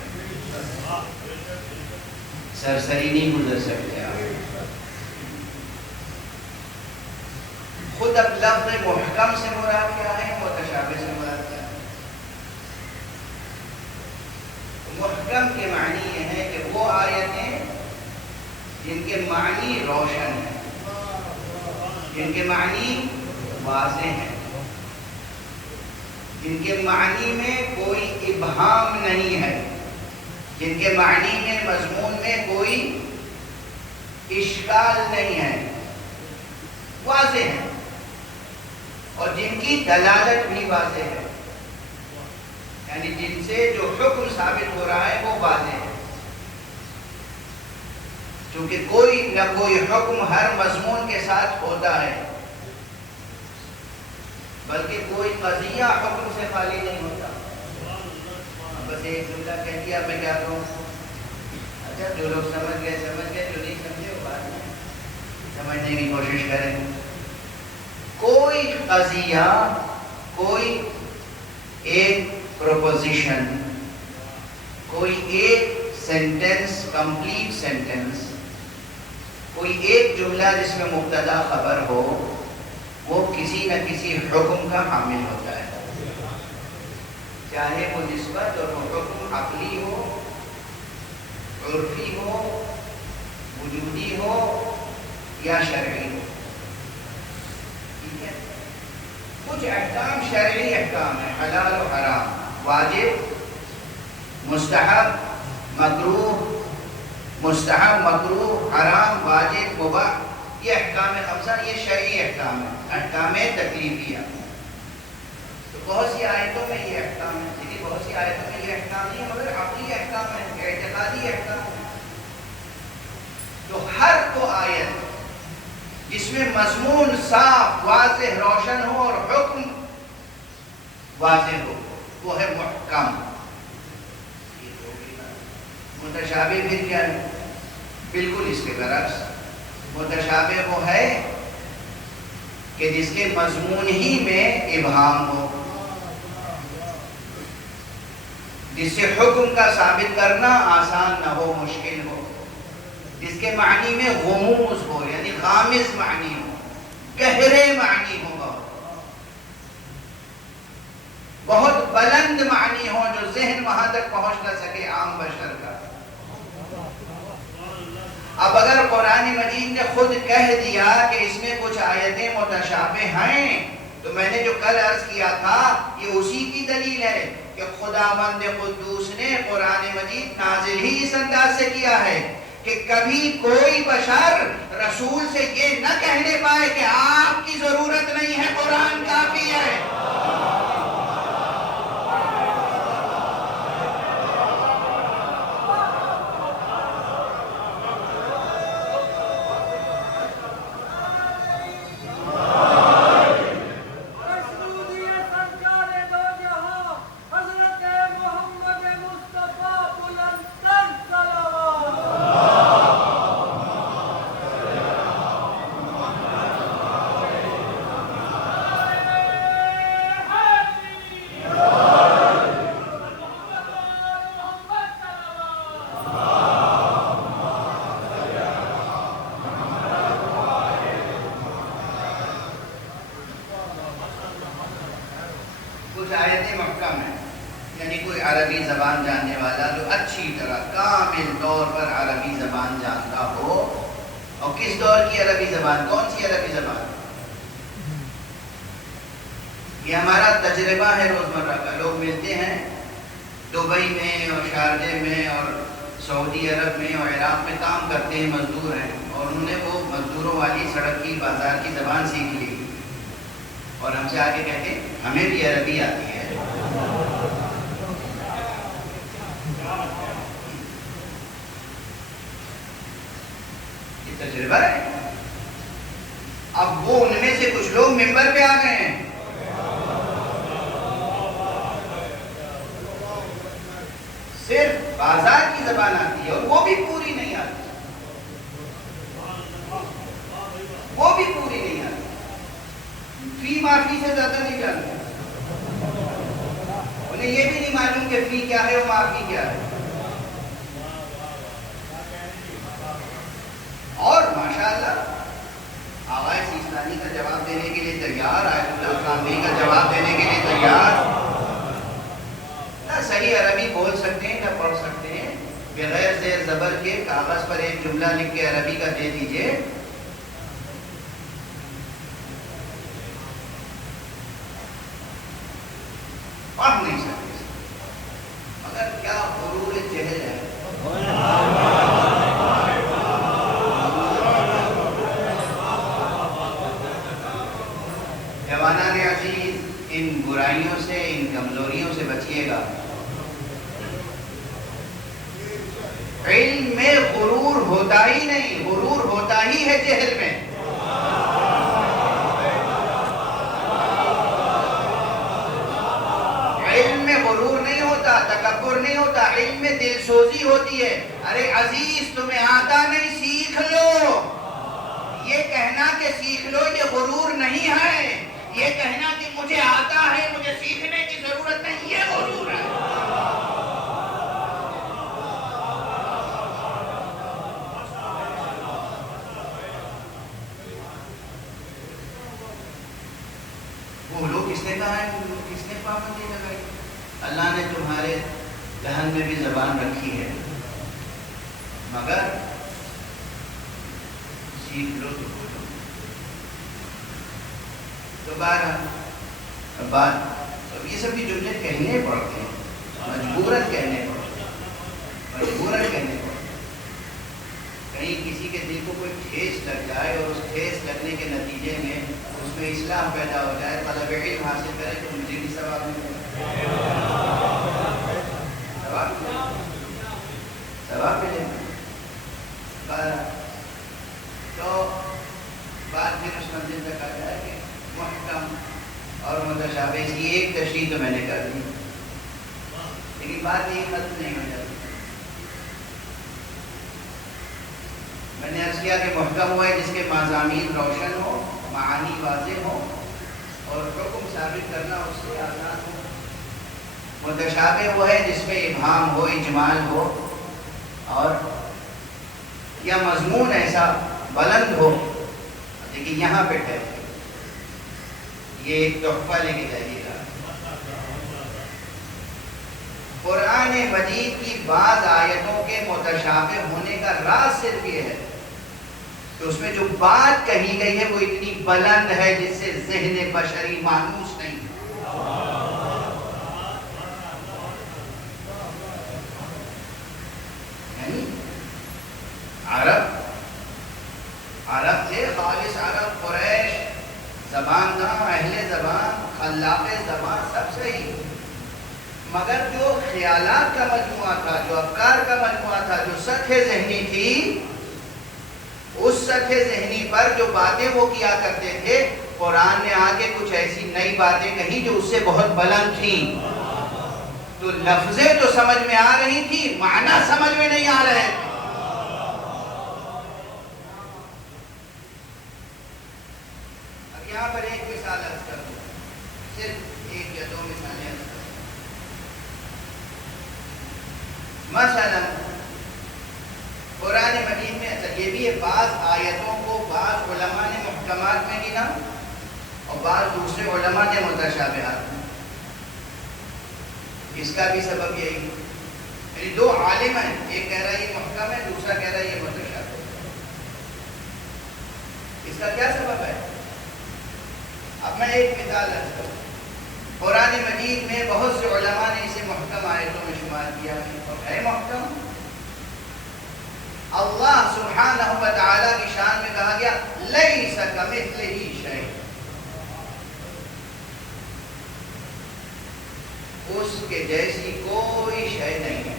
سرسری نہیں گزر سکتے آپ۔ خود اب لفظ محکم سے مراد کیا ہے، متشابہ سے مراد کیا ہے؟ محکم کے معنی یہ ہے کہ وہ آیتیں جن کے معنی روشن ہیں، جن کے معنی واضح ہیں، جن کے معنی میں کوئی ابہام نہیں ہے، جن کے معنی میں مضمون میں کوئی اشکال نہیں ہے، واضح ہے، اور جن کی دلالت بھی واضح ہے، یعنی جن سے جو حکم ثابت ہو رہا ہے وہ واضح ہے، کیونکہ کوئی نہ کوئی حکم ہر مضمون کے ساتھ ہوتا ہے، بلکہ کوئی قضیہ حکم سے خالی نہیں ہوتا۔ بس ایک جملہ کہہ دیا، میں کیا کہوں؟ اچھا جو لوگ سمجھ گئے، جو نہیں سمجھے وہ بعد میں سمجھنے کی کوشش کریں۔ کوئی قضیہ، کوئی ایک پروپوزیشن، کوئی ایک سینٹنس، کمپلیٹ سینٹنس، کوئی ایک جملہ جس میں مبتدا خبر ہو، وہ کسی نہ کسی حکم کا حامل ہوتا ہے، چاہے وہ نسبت اور وہ حکم عقلی ہو، عرفی ہو، وجودی ہو یا شرعی ہو۔ ٹھیک ہے، کچھ احکام شرعی احکام ہیں، حلال و حرام، واجب، مستحب، مکروہ، مستحب، مکروہ، حرام، واجب، مباح، یہ احکام خمسہ، یہ شرعی احکام ہے، احکام تکلیفیہ۔ تو بہت سی آیتوں میں یہ احکام ہے، لیکن بہت سی آیتوں میں یہ احکام نہیں ہے، مگر عقلی احکام ہے، اعتقادی احکام ہے۔ تو ہر وہ آیت جس میں مضمون صاف واضح روشن ہو اور حکم واضح ہو وہ ہے محکم۔ متشابہ پھر کیا ہے؟ بالکل اس کے برعکس، متشابہ وہ ہے کہ جس کے مضمون ہی میں ابہام ہو، جس سے حکم کا ثابت کرنا آسان نہ ہو، مشکل ہو، جس کے معنی میں غموض ہو، یعنی غامض معنی ہو، گہرے معنی ہو، بہت بلند معنی ہو جو ذہن وہاں تک پہنچ نہ سکے عام بشر کا۔ اب اگر قرآن مجید نے خود کہہ دیا کہ اس میں کچھ آیتیں متشابہ ہیں، تو میں نے جو کل عرض کیا تھا یہ اسی کی دلیل ہے کہ خداوند قدوس نے قرآن مجید نازل ہی اس انداز سے کیا ہے کہ کبھی کوئی بشر رسول سے یہ نہ کہنے پائے کہ آپ کی ضرورت نہیں ہے، قرآن کافی ہے۔ کچھ آیتیں محکم ہیں، یعنی کوئی عربی زبان جاننے والا جو اچھی طرح کامل طور پر عربی زبان جانتا ہو، اور کس دور کی عربی زبان، کون سی عربی زبان، یہ ہمارا تجربہ ہے روزمرہ کا۔ لوگ ملتے ہیں دبئی میں اور شارجہ میں اور سعودی عرب میں اور عراق میں کام کرتے ہیں، مزدور ہیں، اور انہوں نے وہ مزدوروں والی سڑک کی بازار کی زبان سیکھ لی، اور ہم سے آگے کہتے ہیں ہمیں بھی عربی آتی ہے۔ یہ تجربہ ہے۔ اب وہ ان میں سے کچھ لوگ ممبر پہ آ گئے ہیں، صرف بازار کی زبان آتی ہے اور وہ بھی پوری نہیں آتی، وہ بھی پوری نہیں آتی، فی معافی سے زیادہ نہیں جانتے، انہیں یہ بھی نہیں معلوم کہ فی کیا ہے اور معافی کیا ہے۔ اور ماشاءاللہ آغاز سیستانی کا جواب دینے کے لیے تیار، آیت اللہ خامنہئی کا جواب دینے کے لیے تیار، نہ صحیح عربی بول سکتے ہیں نہ پڑھ سکتے ہیں، بغیر زیر زبر کے کاغذ پر ایک جملہ لکھ کے عربی کا دے دیجئے، پڑھ نہیں سکتے، مگر کیا غرور جہل ہے۔ جوانان عزیز، ان برائیوں سے، ان کمزوریوں سے بچیے گا۔ علم میں غرور ہوتا ہی نہیں، غرور ہوتا ہی ہے جہل میں۔ علم میں غرور نہیں ہوتا، تکبر نہیں ہوتا، علم میں دل سوزی ہوتی ہے۔ ارے عزیز تمہیں آتا نہیں، سیکھ لو۔ یہ کہنا کہ سیکھ لو یہ غرور نہیں ہے، یہ کہنا کہ مجھے آتا ہے، مجھے سیکھنے کی ضرورت نہیں، یہ غرور ہے۔ وہ لوگ کس نے کہا ہے، کس نے پابندی لگائی؟ اللہ نے تمہارے ذہن میں بھی زبان رکھی ہے، مگر سیکھ لو تو بولو۔ تو اب یہ سب بھی جملے کہنے پڑتے ہیں، مجبوراً کہنے پڑتے ہیں، مجبوراً کہنے پڑتے ہیں۔ کہیں کسی کے دل کو کوئی ٹھیس لگ جائے اور اس ٹھیس لگنے کے نتیجے میں اس میں اسلام پیدا ہو جائے، طلب علم حاصل کرے تو مجھے بھی ثواب ملے، ثواب ملے گا۔ تو بات پھر اس منزل تک آ جائے کہ محکم اور متشابہ، اس کی ایک تشریح تو میں نے کر دی، لیکن بات یہ ختم نہیں ہو جاتی۔ میں نے عرض کیا کہ محکم وہ ہے جس کے مضامین روشن ہو، معانی واضح ہو اور حکم ثابت کرنا اس سے آسان ہو۔ متشابہ وہ ہے جس میں ابہام ہو، اجمال ہو، اور یا مضمون ایسا بلند ہو لیکن یہاں پہ ٹھہر، یہ ایک تحفہ لے کے جائیے گا۔ قرآن مجید کی بعض آیتوں کے متشابہ ہونے کا راز صرف یہ ہے کہ اس میں جو بات کہی گئی ہے وہ اتنی بلند ہے جس سے ذہن بشری مانوس نہیں۔ یعنی عرب تھے، خالص عرب، قریش، زبان داں، اہل زبان، خلاق زبان، سب صحیح، مگر جو خیالات کا مجموعہ تھا، جو افکار کا مجموعہ تھا، جو سطح ذہنی تھی، اس سطح ذہنی پر جو باتیں وہ کیا کرتے تھے، قرآن نے آ کے کچھ ایسی نئی باتیں کہیں جو اس سے بہت بلند تھیں۔ تو لفظیں تو سمجھ میں آ رہی تھی، معنی سمجھ میں نہیں آ رہے تھے۔ اب یہاں پر ایک مثال عرض کروں، صرف ایک یا دو مثالیں عرض کروں۔ مثلا قرآن مجید میں یہ بھی ہے، بعض آیتوں کو بعض علماء نے محکمات میں گنا اور بعض دوسرے علماء نے متشابہات میں۔ اس کا بھی سبب یہی، یعنی دو عالم ہیں، ایک کہہ رہا ہے یہ محکم ہے، دوسرا کہہ رہا ہے یہ متشابہ ہے۔ اس کا کیا سبب ہے؟ اب میں ایک مثال عرض کروں۔ قرآن مجید میں بہت سے علماء نے اسے محکم آیتوں میں شمار کیا اور ہے محکم۔ اللہ سبحانہ و تعالیٰ کی شان میں کہا گیا لیس کمثلہ شیء، اس کے جیسی کوئی شے نہیں ہے۔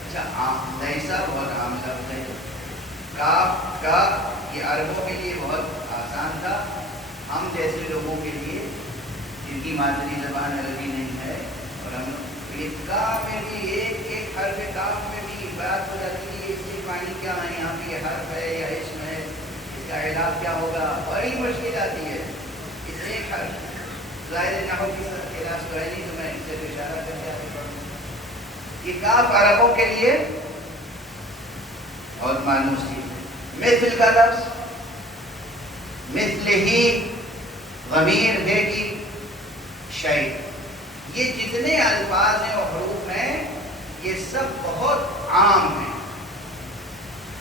اچھا، لیسا بہت عام لفظ ہے، کاف کا یہ عربوں کے لیے بہت آسان تھا، ہم جیسے لوگوں کے لیے جن کی مادری زبان عربی نہیں ہے، اور ہم یہ کاف میں بھی ایک حرف کاف میں بھی بات ہو جاتی ہے، اس کے معنی کیا ہے، یہاں پہ یہ حرف ہے یا اسم ہے، اس کا علاج کیا ہوگا، بڑی مشکل آتی ہے۔ اس ایک حرف ظاہر نحو کی علاج تو ہے نہیں، تو میں اس سے اشارہ کر کے آگے پڑھوں۔ یہ کاف عربوں کے لیے بہت مانوس تھی۔ مثل کا لفظ، مثل ہی، ضمیر ہے کی، شیء، یہ جتنے الفاظ ہیں اور حروف ہیں یہ سب بہت عام ہیں،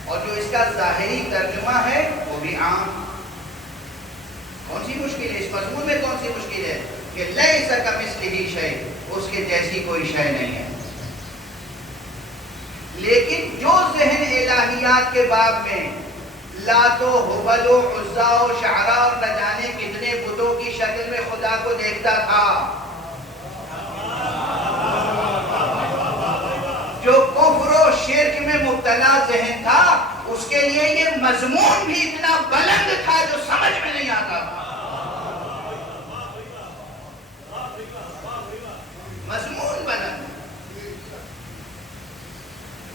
اور جو اس کا ظاہری ترجمہ ہے وہ بھی عام۔ کون سی مشکل ہے اس مضمون میں؟ کون سی مشکل ہے کہ لیس کمثلہ شیء، اس کے جیسی کوئی شے نہیں ہے۔ لیکن جو ذہن الہیات کے باب میں لات و ہبل و عزا و شعرا اور نہ جانے کتنے بتوں کی شکل میں خدا کو دیکھتا تھا، جو کفر و شرک میں مبتلا ذہن تھا، اس کے لیے یہ مضمون بھی اتنا بلند تھا جو سمجھ میں نہیں آتا تھا۔ مضمون بلند،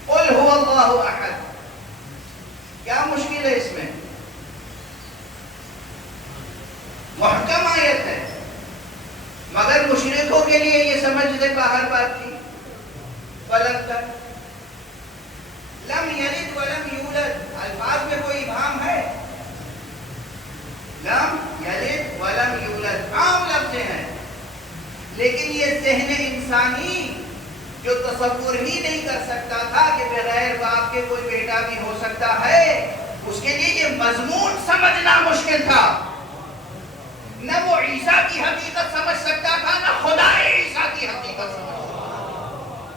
قل هو اللہ احد، کیا مشکل ہے اس میں؟ محکم آیت ہے، مگر مشرکوں کے لیے یہ سمجھ سے باہر بات تھی۔ بلند تک لم یلد ولم یولد، الفاظ میں کوئی ابہام ہے؟ لم یلد ولم یولد عام لفظ ہیں، لیکن یہ ذہن انسانی جو تصور ہی نہیں کر سکتا تھا کہ بغیر باپ کے کوئی بیٹا بھی ہو سکتا ہے، اس کے لیے یہ مضمون سمجھنا مشکل تھا۔ نہ وہ عیسیٰ کی حقیقت سمجھ سکتا تھا، نہ خدا عیسیٰ کی حقیقت سمجھ سکتا تھا،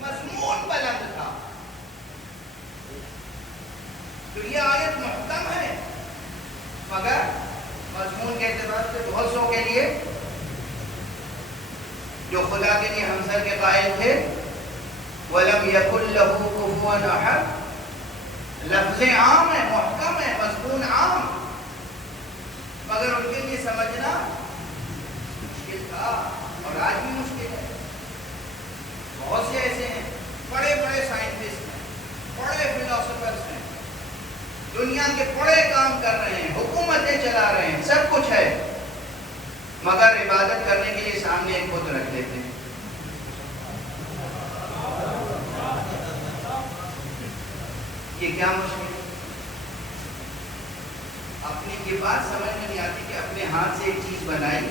مضمون بلند تھا۔ تو یہ آیت محکم ہے، مضمون کے اعتبار سے بہت سو کے لیے جو خدا کے لیے ہمسر کے قائل تھے وَلَمْ يَكُنْ لَهُ كُفُوًا أَحَدٌ، لفظ عام ہے، محکم ہے، مضمون عام، مگر ان کے لیے سمجھنا مشکل تھا اور آج بھی مشکل ہے۔ بہت سے ایسے ہیں، بڑے بڑے سائنٹسٹ ہیں، بڑے فلاسفرز ہیں، دنیا کے بڑے کام کر رہے ہیں، حکومتیں چلا رہے ہیں، سب کچھ ہے، مگر عبادت کرنے کے لیے سامنے ایک بت رکھ دیتے ہیں۔ یہ کیا مشکل ہے؟ اپنی یہ بات سمجھ میں نہیں آتی کہ اپنے ہاتھ سے ایک چیز بنائی،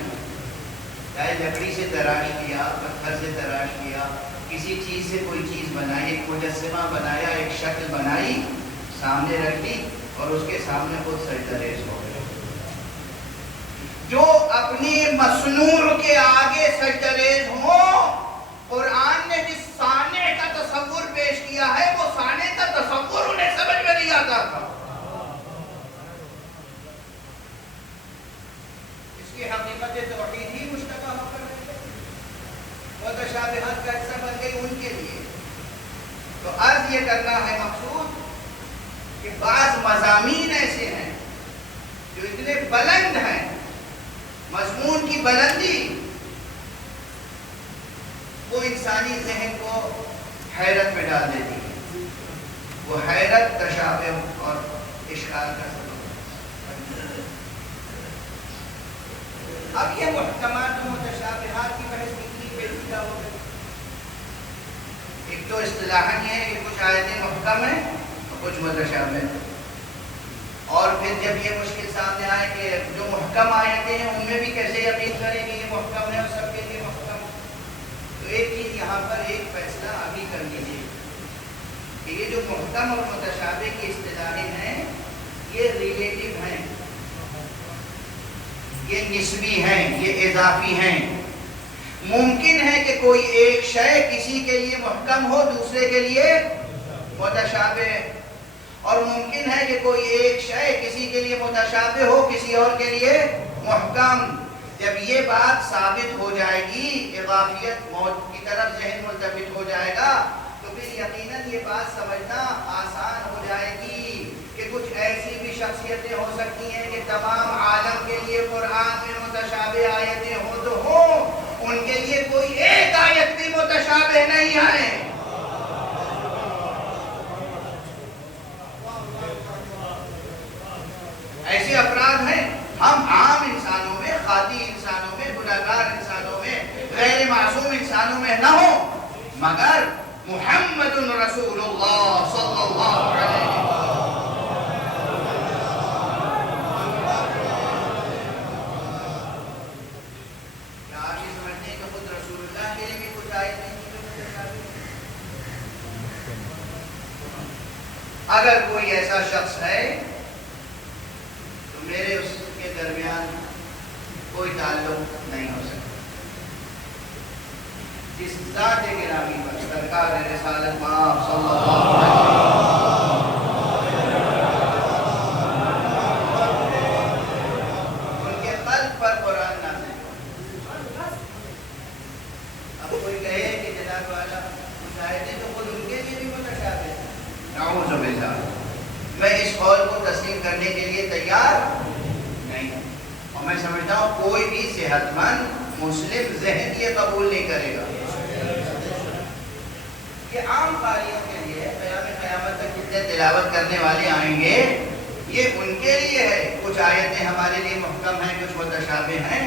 چاہے لکڑی سے تراش کیا، پتھر سے تراش کیا، کسی چیز سے کوئی چیز بنائی، ایک مجسمہ بنایا، ایک شکل بنائی، سامنے رکھ دی اور اس کے سامنے خود سجدہ ریز ہو گئے۔ جو اپنی مصنوع کے آگے سجدہ ریز ہوں، قرآن نے جس صانع کا تصور پیش کیا ہے وہ صانع کا تصور انہیں سمجھ میں نہیں آتا تھا۔ اس کی حقیقت توحید ہی مشتبہ ہو کر رہی ہے، متشابہات کا حصہ بن گئی ان کے لیے۔ تو عرض یہ کرنا ہے مقصود کہ بعض مضامین ایسے ہیں جو اتنے بلند ہیں، مضمون کی بلندی وہ انسانی ذہن کو حیرت میں ڈال دیتی ہے، وہ حیرت، تشابہ اور اشکال کا سبب ہے۔ اب یہ محکمات و متشابہات کی بحث کتنی پیچیدہ ہو گئی۔ ایک تو اصطلاحاً یہ ہے کہ کچھ آیتیں محکم ہیں اور کچھ متشابہ ہیں، اور پھر جب یہ مشکل سامنے آئے کہ جو محکم آیتیں ہیں ان میں بھی کیسے یقین کریں کہ یہ محکم ہے اور سب کے لیے محکم ہے، تو ایک چیز یہاں پر ایک فیصلہ ابھی کر لیجیے کہ یہ جو محکم اور متشابہ کی اصطلاحیں ہیں یہ ریلیٹیو ہیں، یہ نسبی ہیں، یہ اضافی ہیں۔ ممکن ہے کہ کوئی ایک شے کسی کے لیے محکم ہو، دوسرے کے لیے متشابہ، اور ممکن ہے کہ کوئی ایک شے کسی کے لیے متشابہ ہو، کسی اور کے لیے محکم۔ جب یہ بات ثابت ہو جائے گی، اضافیت موت کی طرف ذہن ملتفت ہو جائے گا، تو پھر یقیناً یہ بات سمجھنا آسان ہو جائے گی کہ کچھ ایسی بھی شخصیتیں ہو سکتی ہیں کہ تمام عالم کے لیے قرآن میں متشابہ آیتیں ہوں تو ہوں، ان کے لیے کوئی ایک آیت بھی متشابہ نہیں ہے۔ ایسے افراد ہیں، ہم عام انسانوں میں، خاطی انسانوں میں، گناہگار انسانوں میں، غیر معصوم انسانوں میں نہ ہوں، مگر محمد رسول اللہ صلی اللہ علیہ وسلم کیا آپ یہ سمجھتے ہیں کہ خود رسول اللہ کے لیے بھی کچھ آیت نہیں ہے؟ اگر کوئی ایسا شخص ہے تو میرے اس کے درمیان کوئی تعلق نہیں ہو سکتا۔ جس ذات گرامی پر سرکار رسالت مآب صلی اللہ علیہ وسلم ان کے قلب پر قرآن نازل ہوا۔ اب کوئی کہے کہ جناب والا کچھ آیتیں تو خود ان کے لیے بھی متشابہ ہیں، نعوذ باللہ، میں اس قول کو تسلیم کرنے کے لیے تیار نہیں ہوں، اور میں سمجھتا ہوں کوئی بھی صحت مند مسلم ذہن یہ قبول نہیں کرے گا۔ یہ عام قاریوں کے لیے، قیامت تک جتنے تلاوت کرنے والے آئیں گے یہ ان کے لیے ہے، کچھ آیتیں ہمارے لیے محکم ہیں، کچھ متشابہ ہیں،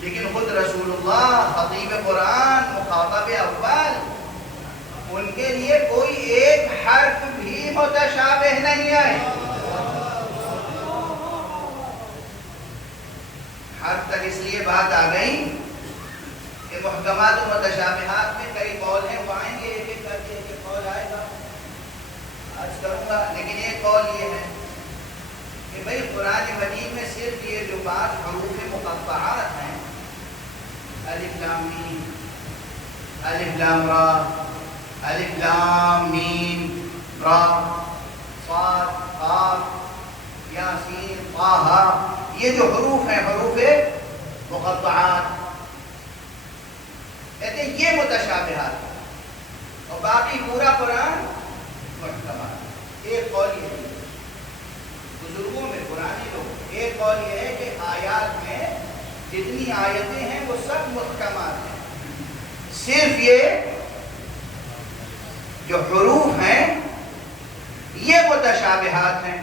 لیکن خود رسول اللہ خطیب قرآن مخاطب اول، ان کے لیے کوئی ایک حرف بھی متشابہ نہیں ہے۔ حرف تک اس لیے بات آ گئی کہ محکمات و متشابہات میں کئی قول ہیں، وہ آئیں گے ایک ایک کر کے ایک ایک قول آئے گا، عرض کروں گا، لیکن ایک قول یہ ہے کہ بھئی قرآن مجید میں صرف یہ جو 5 حروف مقطعات ہیں، الف لام میم، الف لام را، الف لام میم را، صاد قاف یاسین طٰہٰ، یہ جو حروف ہیں حروف مقطعات، کہتے ہیں یہ متشابہات اور باقی پورا قرآن محکمات۔ ایک قول یہ ہے بزرگوں میں پرانے لوگ، ایک قول یہ ہے کہ آیات میں جتنی آیتیں ہیں وہ سب محکمات ہیں، صرف یہ جو حروف ہیں یہ متشابہات ہیں۔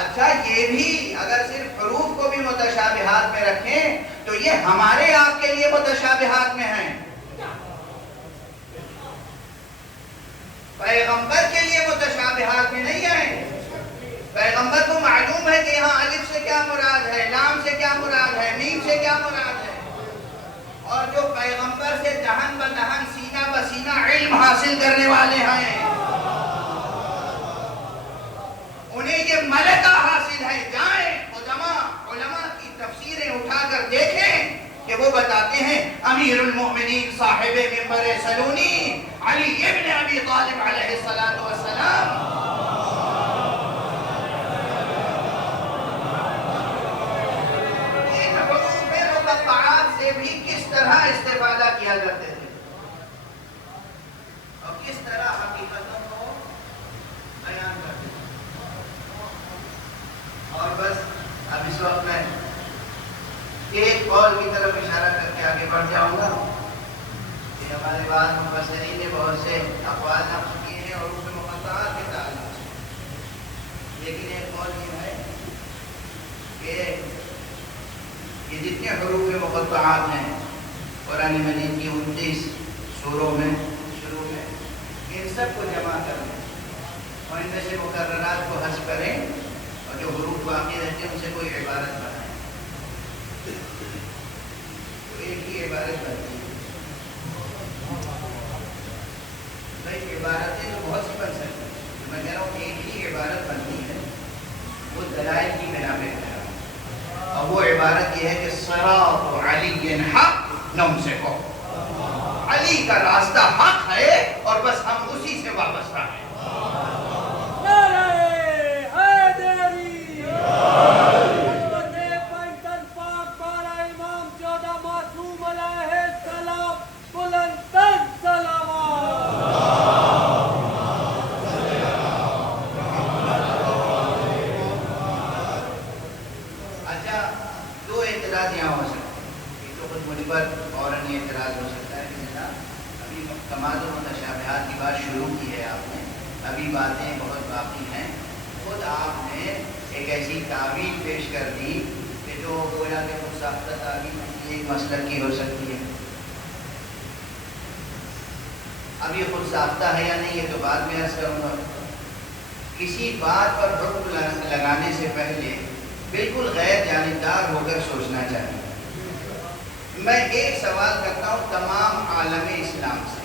اچھا یہ بھی اگر صرف حروف کو بھی متشابہات میں رکھیں تو یہ ہمارے آپ کے لیے متشابہات میں ہیں، پیغمبر کے لیے متشابہات میں نہیں ہیں۔ پیغمبر کو معلوم ہے کہ یہاں الف سے کیا مراد ہے، لام سے کیا مراد ہے، میم سے کیا مراد ہے، اور جو پیغمبر سے دہن بدہن سینہ بسینہ علم حاصل کرنے والے ہیں انہیں یہ ملکہ حاصل ہے۔ جائیں علماء کی تفسیریں اٹھا کر دیکھیں کہ وہ بتاتے ہیں امیر المؤمنین صاحب منبر سلونی علی ابن ابی طالب علیہ السلام ان حروف مقطعات سے بھی کس طرح استفادہ کیا کرتے تھے اور کس طرح حقیقتوں کو بیان کرتے تھے۔ اور بس اب اس وقت میں ایک قول کی طرف اشارہ کر کے آگے بڑھ جاؤں گا کہ ہمارے بعد مفسرین نے بہت سے اقوال نقل کیے ہیں اور حروف مقطعات کے تعلق سے، لیکن ایک قول یہ ہے کہ یہ جتنے حروف مقطعات ہیں قرآن مجید کی 29 سوروں میں شروع میں، ان سب کو جمع کر لیں اور ان میں سے مقررات کو حذف کریں اور جو حروف باقی رہتے ہیں ان سے کوئی عبارت بنائیں تو ایک ہی عبارت بنتی ہے۔ بھائی عبارتیں تو بہت سی بن سکتی ہیں، میں کہہ رہا ہوں ایک ہی عبارت بنتی ہے، وہ دلائل کی بنا پہ ہے، اور وہ عبارت یہ ہے کہ صراط علی حق نم سے ہو، علی کا راستہ حق ہے اور بس ہم اسی سے وابستہ ہیں۔ ابھی باتیں بہت باقی ہیں، خود آپ نے ایک ایسی تعویل پیش کر دی کہ جو گویا کہ خود ساختہ تعویل ایک مسلک کی ہو سکتی ہے۔ اب یہ خود ساختہ ہے یا نہیں یہ تو بعد میں عرض کروں گا۔ کسی بات پر حکم لگانے سے پہلے بالکل غیر جانبدار ہو کر سوچنا چاہیے۔ میں ایک سوال کرتا ہوں تمام عالم اسلام سے،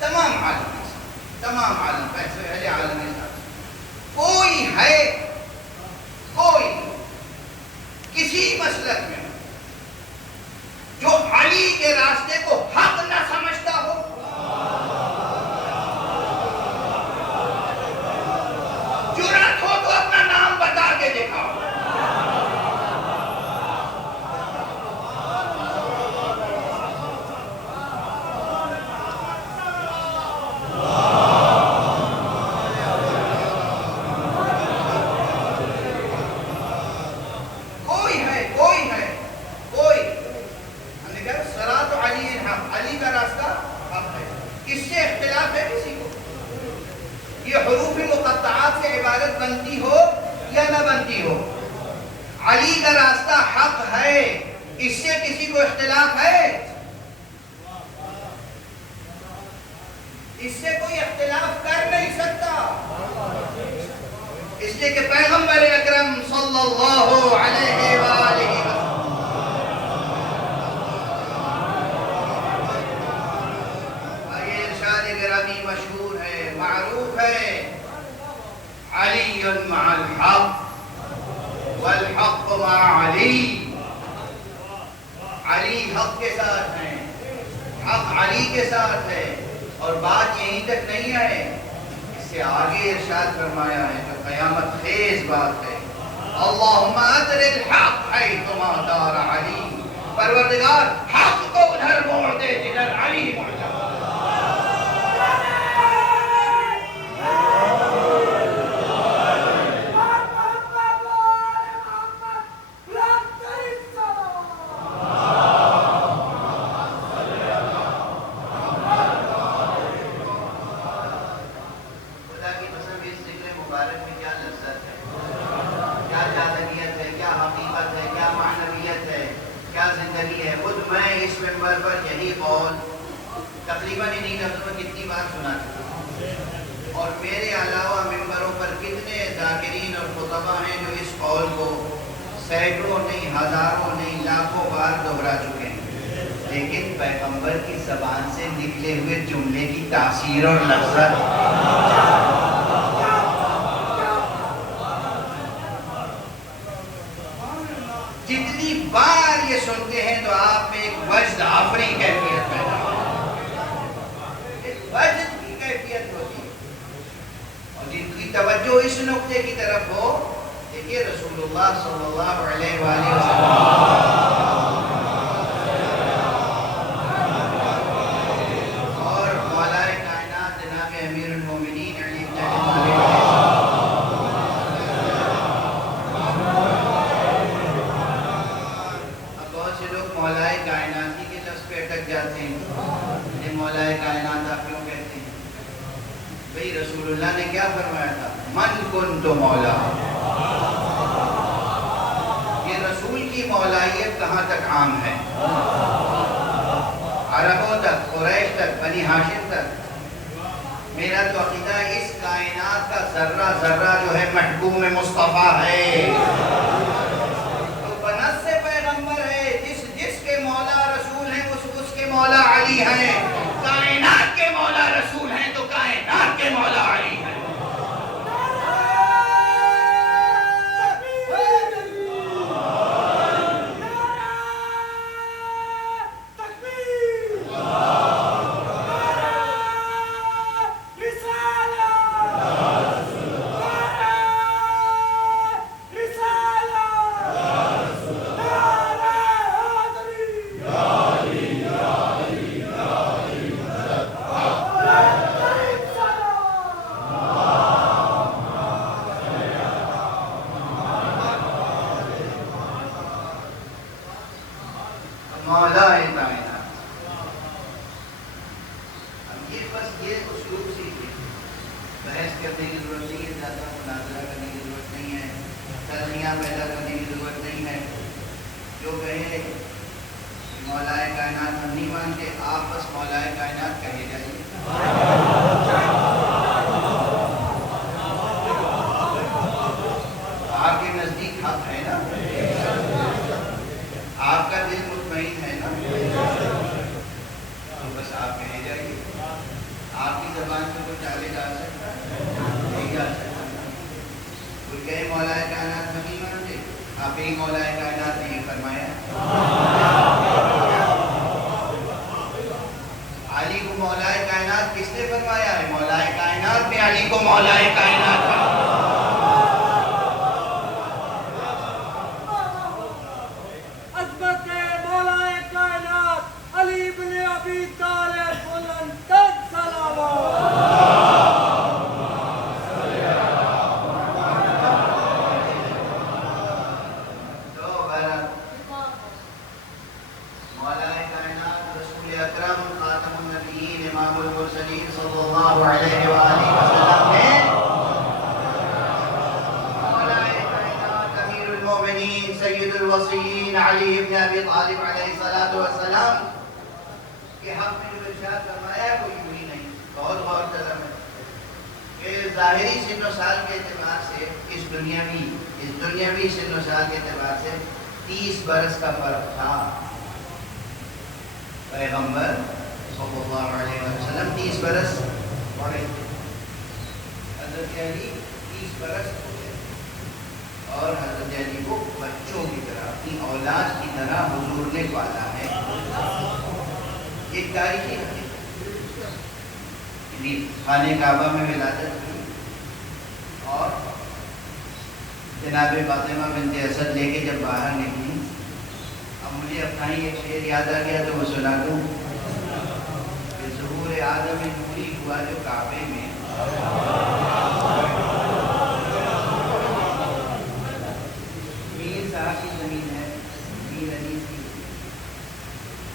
تمام عالم اہل عالم اسلام، کوئی ہے کوئی کسی مسلک میں جو علی کے راستے کو حق نہ سمجھتا ہو؟ جرأت ہو تو اپنا نام بتا کے دکھاؤ۔ بنتی ہو یا نہ بنتی ہو، علی کا راستہ حق ہے، اس سے کسی کو اختلاف ہے؟ اس سے کوئی اختلاف کر نہیں سکتا، اس لیے کہ پیغمبر اکرم صلی اللہ علیہ وآلہ یہ ارشاد گرامی مشہور ہے، معروف ہے، علی مع الحق والحق مع علی، علی حق کے ساتھ ہیں، حق علی کے ساتھ ہے، اور بات یہیں تک نہیں ہے، اس سے آگے ارشاد فرمایا ہے جو قیامت خیز بات ہے، اللہم ادر الحق حیثما دار علی، پروردگار حق کو ادھر موڑ دے جدھر علی موڑ جائے۔ خدا کی قسم اس ذکر مبارک میں کیا لذت ہے، کیا جاذبیت ہے، کیا حقیقت ہے، کیا معنویت ہے، کیا زندگی ہے۔ خود میں اس منبر پر یہی قول تقریباً انہی لفظوں میں کتنی بار سنا چکا ہوں، اور میرے علاوہ ممبروں پر کتنے ذاکرین اور خطبہ ہیں جو اس قول کو سینکڑوں نہیں، ہزاروں نہیں، لاکھوں بار دہرا چکے ہیں، لیکن پیغمبر کی زبان سے نکلے ہوئے جملے کی تاثیر اور لذت جتنی بار یہ سنتے ہیں تو آپ میں ایک وجد آفری کیفیت پیدا ہوتی ہے، ایک وجد کی کیفیت ہوتی ہے، اور جن کی توجہ اس نقطے کی طرف ہو، دیکھیے رسول اللہ صلی اللہ علیہ وآلہ وسلم اور مولا کائنات جناب امیر المومنین علی بن ابی طالب مولا کائناتی کے لفظ پہ اٹک جاتے ہیں، یہ مولا کائنات آپ کیوں کہتے ہیں؟ بھئی رسول اللہ نے کیا فرمایا تھا؟ من کنت مولا۔ یہ رسول کی مولائیت کہاں تک عام ہے؟ عربوں تک، قریش تک، بنی ہاشم تک۔ میرا تو عقیدہ اس کائنات کا ذرہ ذرہ جو ہے محبوب مصطفیٰ ہے، مولا علی ہیں، کائنات کے مولا رسول ہیں تو کائنات کے مولا علی ہیں۔ مولا کائنات، اب یہ بس یہ اسلوب سیکھیں، بحث کرنے کی ضرورت نہیں ہے، زیادہ مناظرہ کرنے کی ضرورت نہیں ہے، تلخیاں پیدا کرنے کی ضرورت نہیں ہے۔ جو کہے مولا کائنات ہم نہیں مانتے، آپ بس مولا کائنات کہے جائیے۔ آپ کے نزدیک حق ہے نا، آپ کا دل مطمئن ہے نا، تو بس آپ کہے جائیے۔ آپ کی زبان سے کوئی ٹالے جا سکتا ہے؟ نہیں جا سکتا۔ کوئی کہے مولا کائنات نہیں مانتے، آپ ہی مولا کائنات نے یہ فرمایا۔ علی کو مولا کائنات کس نے فرمایا ہے؟ مولا کائنات نے علی کو مولا کائنات فرمایا۔ علی بن ابی طالب بلند صلوات۔ مولا کائنات رسول اکرم خاتم النبیین امام المرسلین صلی اللہ علیہ وآلہ وسلم نے مولا کائنات امیر المومنین سید الوصیین علی بن ابی طالب علیہ السلام کے حق میں جو ارشاد فرمایا کوئی یوں ہی نہیں، بہت غور طلب ہے کہ ظاہری سن و سال کے اعتبار سے اس دنیاوی سن و سال کے اعتبار سے 30 برس کا فرق تھا۔ پیغمبر صلی اللہ علیہ وسلم 30 برس بڑے تھے، حضرت علی 30 برس ہوئے، اور حضرت علی کو بچوں کی طرح، اپنی اولاد کی طرح حضور نے پالا ہے۔ ایک تاریخی حقیقت، خانہ کعبہ میں ولادت ہوئی، اور جناب فاطمہ بنت اسد لے کے جب باہر نکلی، اب مجھے اپنا ہی ایک شعر یاد آ گیا تو وہ سنا دوں کہ ظہور آدم نوری ہوا جو کعبے میں، میر صاحب کی زمین ہے، میر علی کی،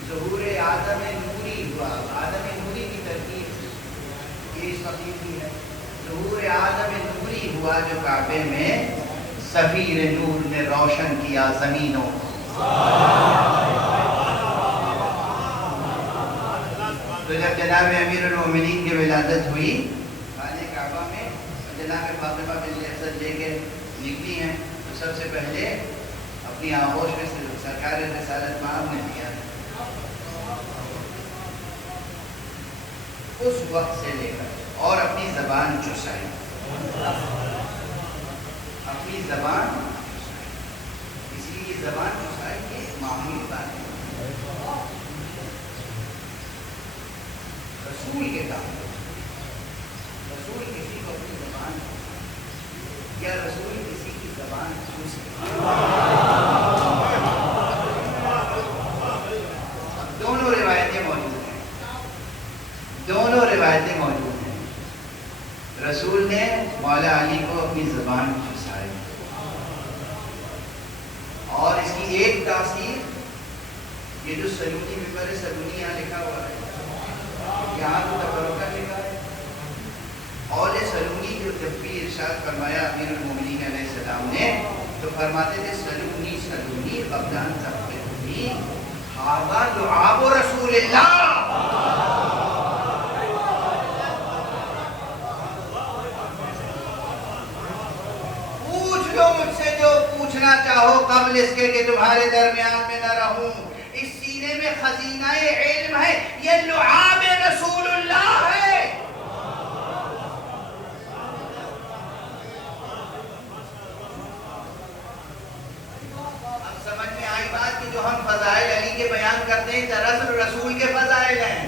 ظہور آدم نوری ہوا، آدم نوری کی ترکیب یہ اس وقت کی ہے، ظہور آدم نوری ہوا جو کعبے میں، سفیر نور نے روشن کیا زمینوں، تو جب جناب امیر المومنین کی ولادت ہوئی خانہ کعبہ میں، جناب فاطمہ بنت اسد لے کے نکلی ہیں، تو سب سے پہلے اپنی آغوش میں سرکار رسالت مآب نے دیا، اس وقت سے لے کر اور اپنی زبان چسائی، اپنی زبان چسائی، اس لیے زبان چسائی کی معمولی بات ہے، رسول کے کام، رسول کسی کو اپنی زبان یا رسول کسی کی زبان دونوں روایتیں موجود ہیں، دونوں روایتیں موجود ہیں، رسول نے مولا علی کو اپنی زبان چسائی، اور اس کی ایک تاثیر یہ جو سلونی ممبر سلونی یہاں لکھا ہوا ہے، یہاں تو تبرکہ لکھا ہے، اول سلونی جو جب بھی ارشاد فرمایا امیر المومنین علیہ السلام نے تو فرماتے تھے سلونی سلونی قبل ان تفقدونی ھذا لعاب رسول اللہ، پوچھ لو مجھ سے جو پوچھنا چاہو قبل اس کے کہ تمہارے درمیان میں نہ رہوں، اس سینے میں خزینہ علم ہے، یہ لعاب رسول اللہ ہے۔ اب سمجھ میں آئی بات کہ جو ہم فضائل علی کے بیان کرتے ہیں دراصل رسول کے فضائل ہیں،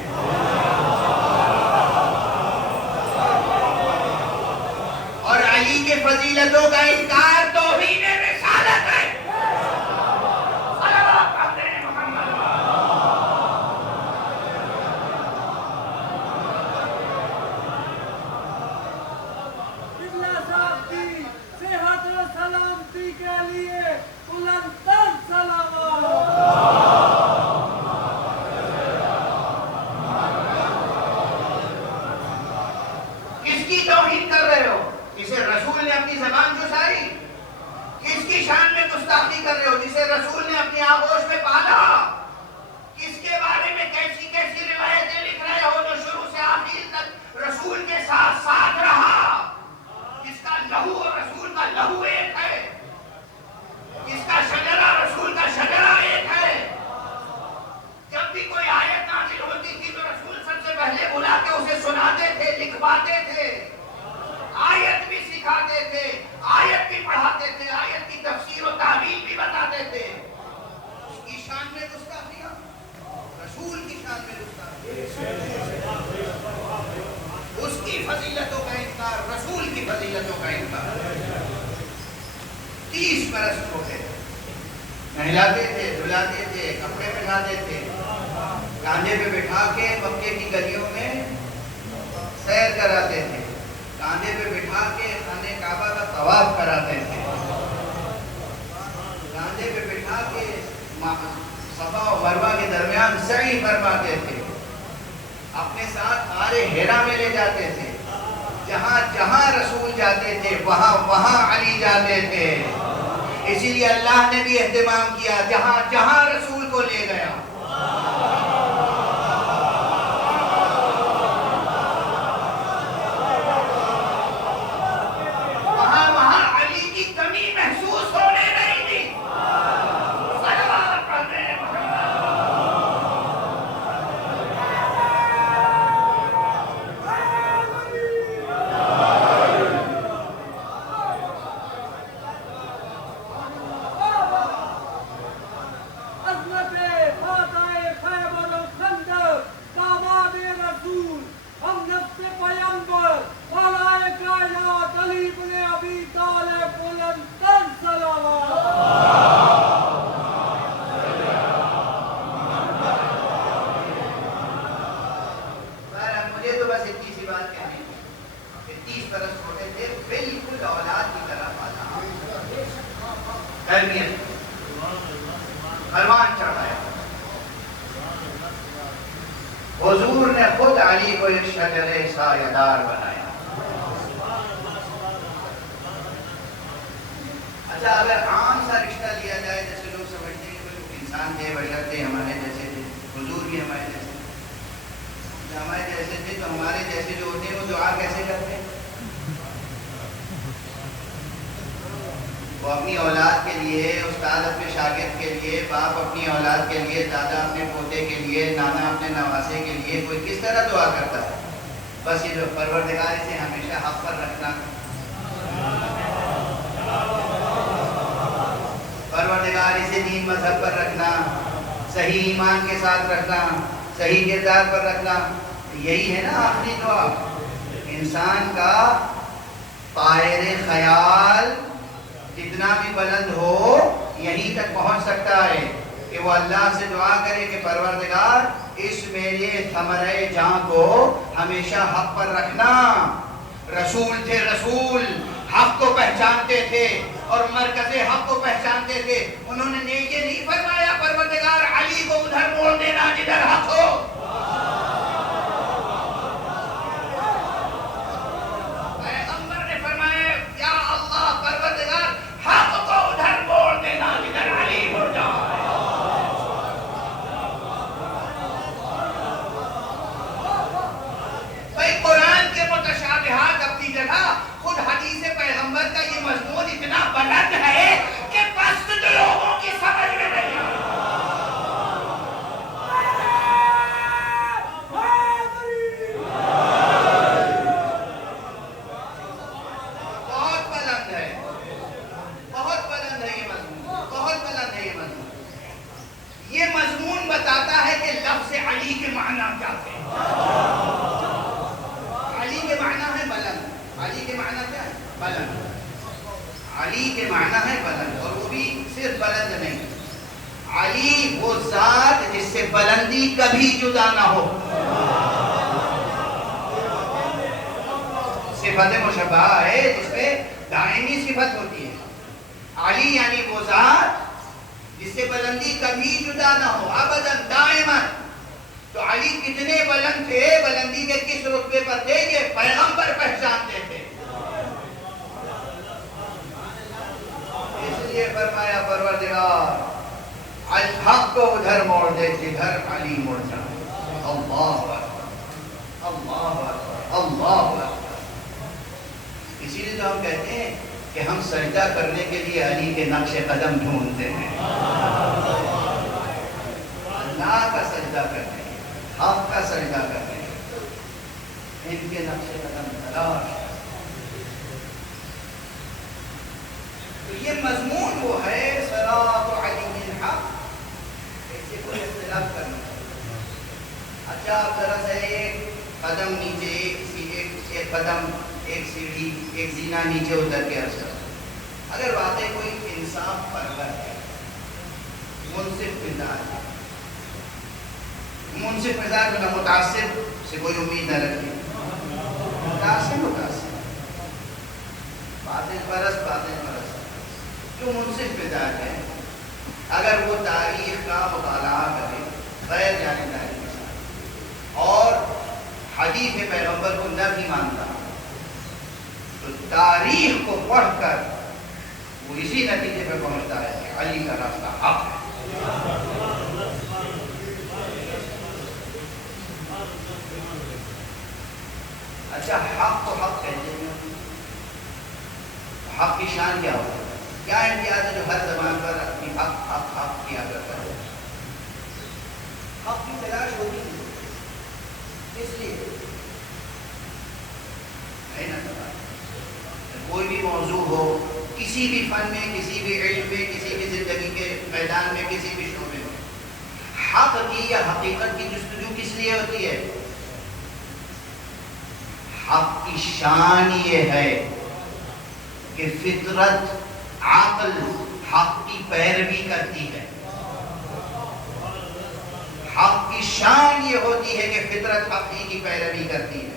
اور علی کے فضیلتوں کا انکار توہین رسالت ہے۔ قبلہ صاحب کی صحت و سلامتی کے لیے بلند تر سلامات۔ کس کی توہین کر رہے ہو؟ جسے رسول نے اپنی زبان چسائی؟ کس کی شان میں گستاخی کر رہے ہو؟ جسے رسول نے اپنی آغوش میں پالا؟ کس کے بارے میں کیسی کیسی روایتیں لکھ رہے ہو جو شروع سے آخر تک رسول کے ساتھ ساتھ رہا، جس کا لہو اور رسول کا لہو ایک ہے، جس کا شجرہ رسول کا شجرہ ایک ہے، جب بھی کوئی آیت نازل ہوتی تھی تو رسول سب سے پہلے بلا کے اسے سناتے تھے، لکھواتے تھے، آیت بھی سکھاتے تھے، آیت بھی پڑھاتے تھے، آیت کی تفسیر و تعبیر بھی بتاتے تھے۔ اس کی شان میں گستاخیاں، رسول کی شان میں گستاخیاں، اس کی فضیلتوں کا انکار، رسول کی فضیلتوں کا انکار۔ 30 برس ہوتے تھے، نہلاتے تھے، دھلاتے تھے، کپڑے پہناتے تھے، کاندھے پہ بٹھا کے مکے کی گلیوں میں سیر کراتے تھے، کاندھے پہ بٹھا کے خانہ کعبہ کا طواف کراتے تھے، کاندھے پہ بٹھا کے صفا و مروہ کے درمیان سعی فرماتے تھے، اپنے ساتھ غار حرا میں لے جاتے تھے، جہاں جہاں رسول جاتے تھے وہاں وہاں علی جاتے تھے، اسی لیے اللہ نے بھی اہتمام کیا، جہاں جہاں رسول کو لے گیا وہاں وہاں علی کی کمی محسوس ہونے نہیں دی۔ صلوات پڑھتے ہیں عظمت فاتح خیبر تربیت فرمان چڑھایا. حضور نے خود علی کو ایک شجرے سایہ دار بنایا. اچھا اگر عام سا رشتہ لیا جائے جیسے لوگ سمجھتے ہیں کہ کوئی انسان تھے بشر تھے ہمارے جیسے تھے, حضور بھی ہمارے جیسے تھے, ہمارے جیسے تھے تو ہمارے جیسے جو ہوتے ہیں وہ دعا کیسے کرتے ہیں؟ وہ اپنی اولاد کے لیے, استاد اپنے شاگرد کے لیے, باپ اپنی اولاد کے لیے, دادا اپنے پوتے کے لیے, نانا اپنے نواسے کے لیے کوئی کس طرح دعا کرتا ہے؟ بس یہ جو پروردگار سے ہمیشہ حق پر رکھنا, پروردگار سے دین مذہب پر رکھنا, صحیح ایمان کے ساتھ رکھنا, صحیح کردار پر رکھنا, یہی ہے نا آخری دعا. انسان کا طائر خیال جتنا بھی بلند ہو یہیں تک پہنچ سکتا ہے کہ وہ اللہ سے دعا کرے کہ پروردگار اس میرے ثمرۂ جاں کو ہمیشہ حق پر رکھنا. رسول تھے, رسول حق کو پہچانتے تھے اور مرکز حق کو پہچانتے تھے. انہوں نے یہ نہیں فرمایا پروردگار علی کو ادھر موڑ دینا جدھر حق ہو. پیغمبر نے فرمایا یا اللہ پروردگار حق کو ادھر موڑ دینا جدھر علی مڑ جائے. بھائی قرآن کے متشابہات اپنی جگہ, خود حدیث پیغمبر کا یہ مضمون اتنا بلند ہے کہ پست لوگوں کی سمجھ میں نہیں آتا. بہت بلند ہے, بہت بلند ہے یہ مضمون, بہت بلند ہے یہ مضمون. یہ مضمون بتاتا ہے کہ لفظ علی کے معنی کیا تھے. علی کے معنی ہے بلند. علی کے معنی کیا ہے؟ بلند. علی کے معنی ہے بلند, اور وہ بھی صرف بلند نہیں, علی وہ ذات جس سے بلندی کبھی جدا نہ ہو. صفت مشبہہ ہے جس پہ دائمی صفت ہوتی ہے. علی یعنی وہ ذات جس سے بلندی کبھی جدا نہ ہو, ابداً دائماً. تو علی کتنے بلند تھے, بلندی کے کس رتبے پر تھے, یہ پیغمبر پہچانتے تھے. اس لیے فرمایا پروردگار الحق کو ادھر موڑ دے جدھر علی مڑ جائے. اللہ اکبر, اللہ اکبر, اللہ اکبر. اسی لیے تو ہم کہتے ہیں کہ ہم سجدہ کرنے کے لیے علی کے نقش قدم ڈھونڈتے ہیں. اللہ کا سجدہ کرتے ہیں, حق کا سجدہ کرتے ہیں, ان کے نقش قدم تلاش. تو یہ مضمون وہ ہے صلاۃ علی الحق, ایسے کوئی اختلاف کرنا. اچھا آپ ذرا سے ایک قدم نیچے, ایک قدم, ایک سیڑھی, ایک زینہ نیچے اتر کے عرض کرو. اگر واقعی کوئی انصاف پرور ہے, منصف مزاج ہے, منصف مزاج میں متعصب سے کوئی امید نہ رکھے, متعصب باطل پرست, جو منصف مزاج ہے, اگر وہ تاریخ کا مطالعہ کرے غیر جانبداری کے ساتھ اور حدیث پیغمبر کو نہ بھی مانتا, تو تاریخ کو پڑھ کر وہ اسی نتیجے پہ پہنچتا ہے کہ علی کا راستہ حق ہے. اچھا حق کو حق کہتے ہیں, حق کی شان کیا ہوتا ہے, کیا امتیاز ہے جو ہر زبان پر اپنی حق حق حق کیا کرتا ہے؟ حق کی تلاش ہوتی ہے, اس لیے ہے نا سوال. کوئی بھی موضوع ہو, کسی بھی فن میں, کسی بھی علم میں, کسی بھی زندگی کے میدان میں, کسی بھی شعبے میں, حق کی یا حقیقت کی جستجو کس لیے ہوتی ہے؟ حق کی شان یہ ہے کہ فطرت, عقل حق کی پیروی کرتی ہے. حق کی شان یہ ہوتی ہے کہ فطرت حق کی پیروی کرتی ہے.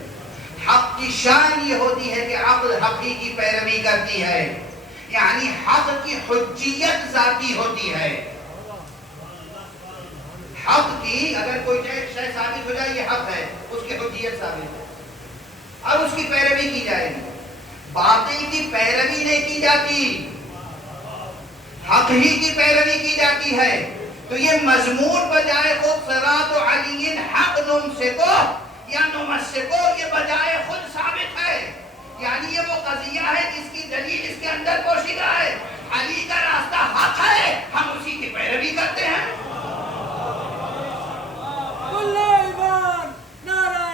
حق کی شان یہ ہوتی ہے کہ عقل حق کی پیروی کرتی ہے. یعنی حق کی حجیت ذاتی ہوتی ہے. حق کی اگر کوئی شے ثابت ہو جائے یہ حق ہے، اس کی حجیت ثابت ہے، اب اس کی پیروی کی جائے گی. باطل کی پیروی نہیں کی جاتی، حق ہی کی پیروی کی جاتی ہے. تو یہ مضمون بجائے خود صراط علی حق نمسکو یا نمسکو، یہ بجائے خود ثابت ہے. یعنی یہ وہ قضیہ ہے جس کی دلیل اس کے اندر پوشیدہ ہے. علی کا راستہ حق ہے، ہم اسی کی پیروی کرتے ہیں. ایمان نعرہ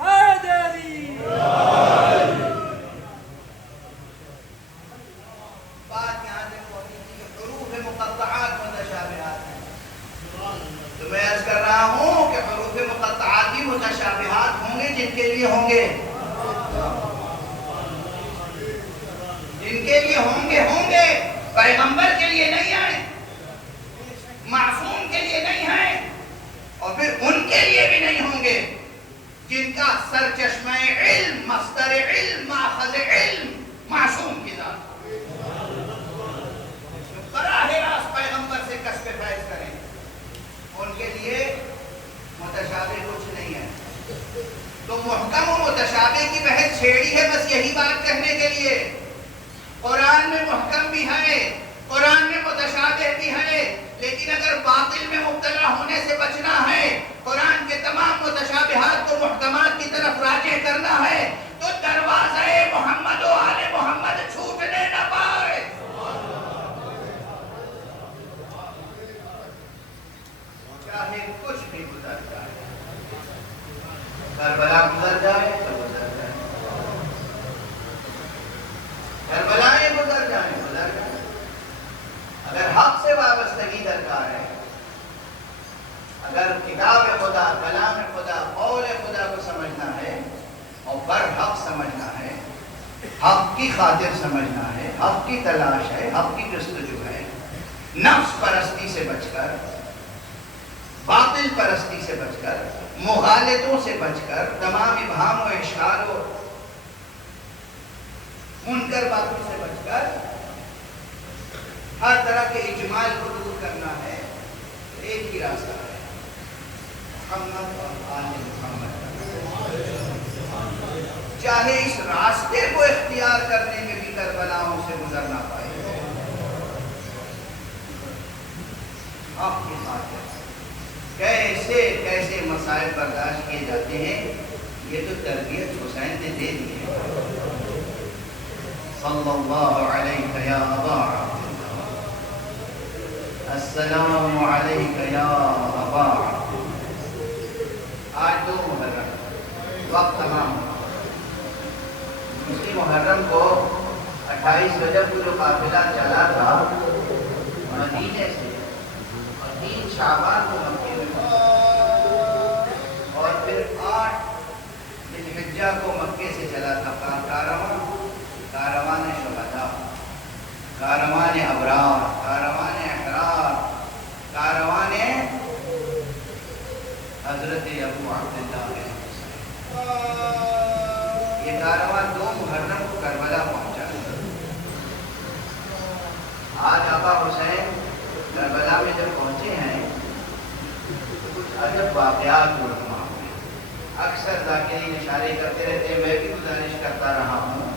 حیدری. بات یہاں سے پہنچی تھی کہ حروف مقطعات متشابہات ہیں. تو میں عرض کر رہا ہوں کہ حروف مقطعات بھی متشابہات ہوں گے جن کے لیے ہوں گے، جن کے لیے ہوں گے. پیغمبر کے لیے نہیں آئے، معصوم کے لیے نہیں ہیں، اور پھر ان کے لیے بھی نہیں ہوں گے جن کا سرچشمہ علم، مصدر علم، ماخذ علم معصوم کی ذات براہ راست پیغمبر سے کسب فیض کریں. ان کے لیے متشابہ کچھ نہیں ہے. تو محکم و متشابہ کی بحث چھیڑی ہے بس یہی بات کہنے کے لیے. قرآن میں محکم بھی ہے، قرآن میں متشابہ بھی ہے، لیکن اگر باطل میں مبتلا ہونے سے بچنا ہے، قرآن کے تمام متشابہات کو محکمات کی طرف راجع کرنا ہے، تو دروازہ محمد و آل محمد چھوٹنے نہ پائے. چاہے کچھ بھی گزر جائے، کربلا گزر جائے تو گزر جائے، کربلائیں گزر جائیں گزر جائیں. اگر حق سے وابستگی درکار ہے، اگر کتاب خدا، کلام خدا، قول خدا کو سمجھنا ہے اور برحق سمجھنا ہے، حق کی خاطر سمجھنا ہے، حق کی تلاش ہے، حق کی جستجو ہے، نفس پرستی سے بچ کر، باطل پرستی سے بچ کر، مغالطوں سے بچ کر، تمام ابہام و اشکال و منکر باتوں سے بچ کر ہر طرح کے اجمال کو دور کرنا ہے. ایک ہی راستہ ہے، محمد اور آل محمد. چاہے اس راستے کو اختیار کرنے میں بھی کربلاؤں سے گزرنا پائے. آپ کی خاطر کیسے کیسے مسائل برداشت کیے جاتے ہیں، یہ تو تربیت حسین نے دے دی ہے. صلی اللہ علیہ یا ابا عبد اللہ، السلام علیک یا ابا عبد اللہ. آج 2 محرم وقت تمام. اسی محرم کو 28 رجب کو جو قافلہ چلا تھا مدینے سے، اور 3 شعبان کو مکے میں پہنچا، اور پھر 8 ذی الحجہ کو مکے سے چلا تھا کاروان شہداء، کاروان ابرار، کاروان احرار، کاروان حضرت ابو عبداللہ علیہ السلام. یہ کاروان 2 محرم کو کربلا پہنچا. آج آقا حسین کربلا میں جب پہنچے ہیں تو کچھ عجب واقعات رونما ہوئے. اکثر ذاکرین اشارے کرتے رہتے ہیں، میں بھی گزارش کرتا رہا ہوں.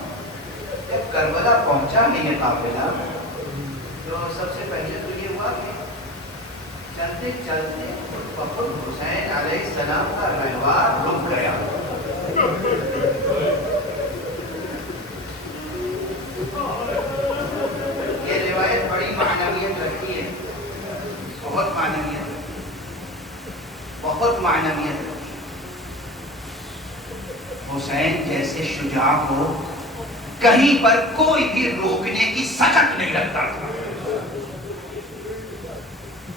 جب کربلا پہنچا نہیں یہ قافلہ، تو سب سے پہلے تو یہ ہوا کہ چلتے چلتے خود بخود حسین علیہ السلام کا رہوار رک گیا. یہ روایت بڑی معنویت رکھتی ہے، بہت معنویت، بہت معنویت رکھتی ہے. حسین جیسے شجاع کو کہیں پر کوئی بھی روکنے کی سکت نہیں رکھتا تھا.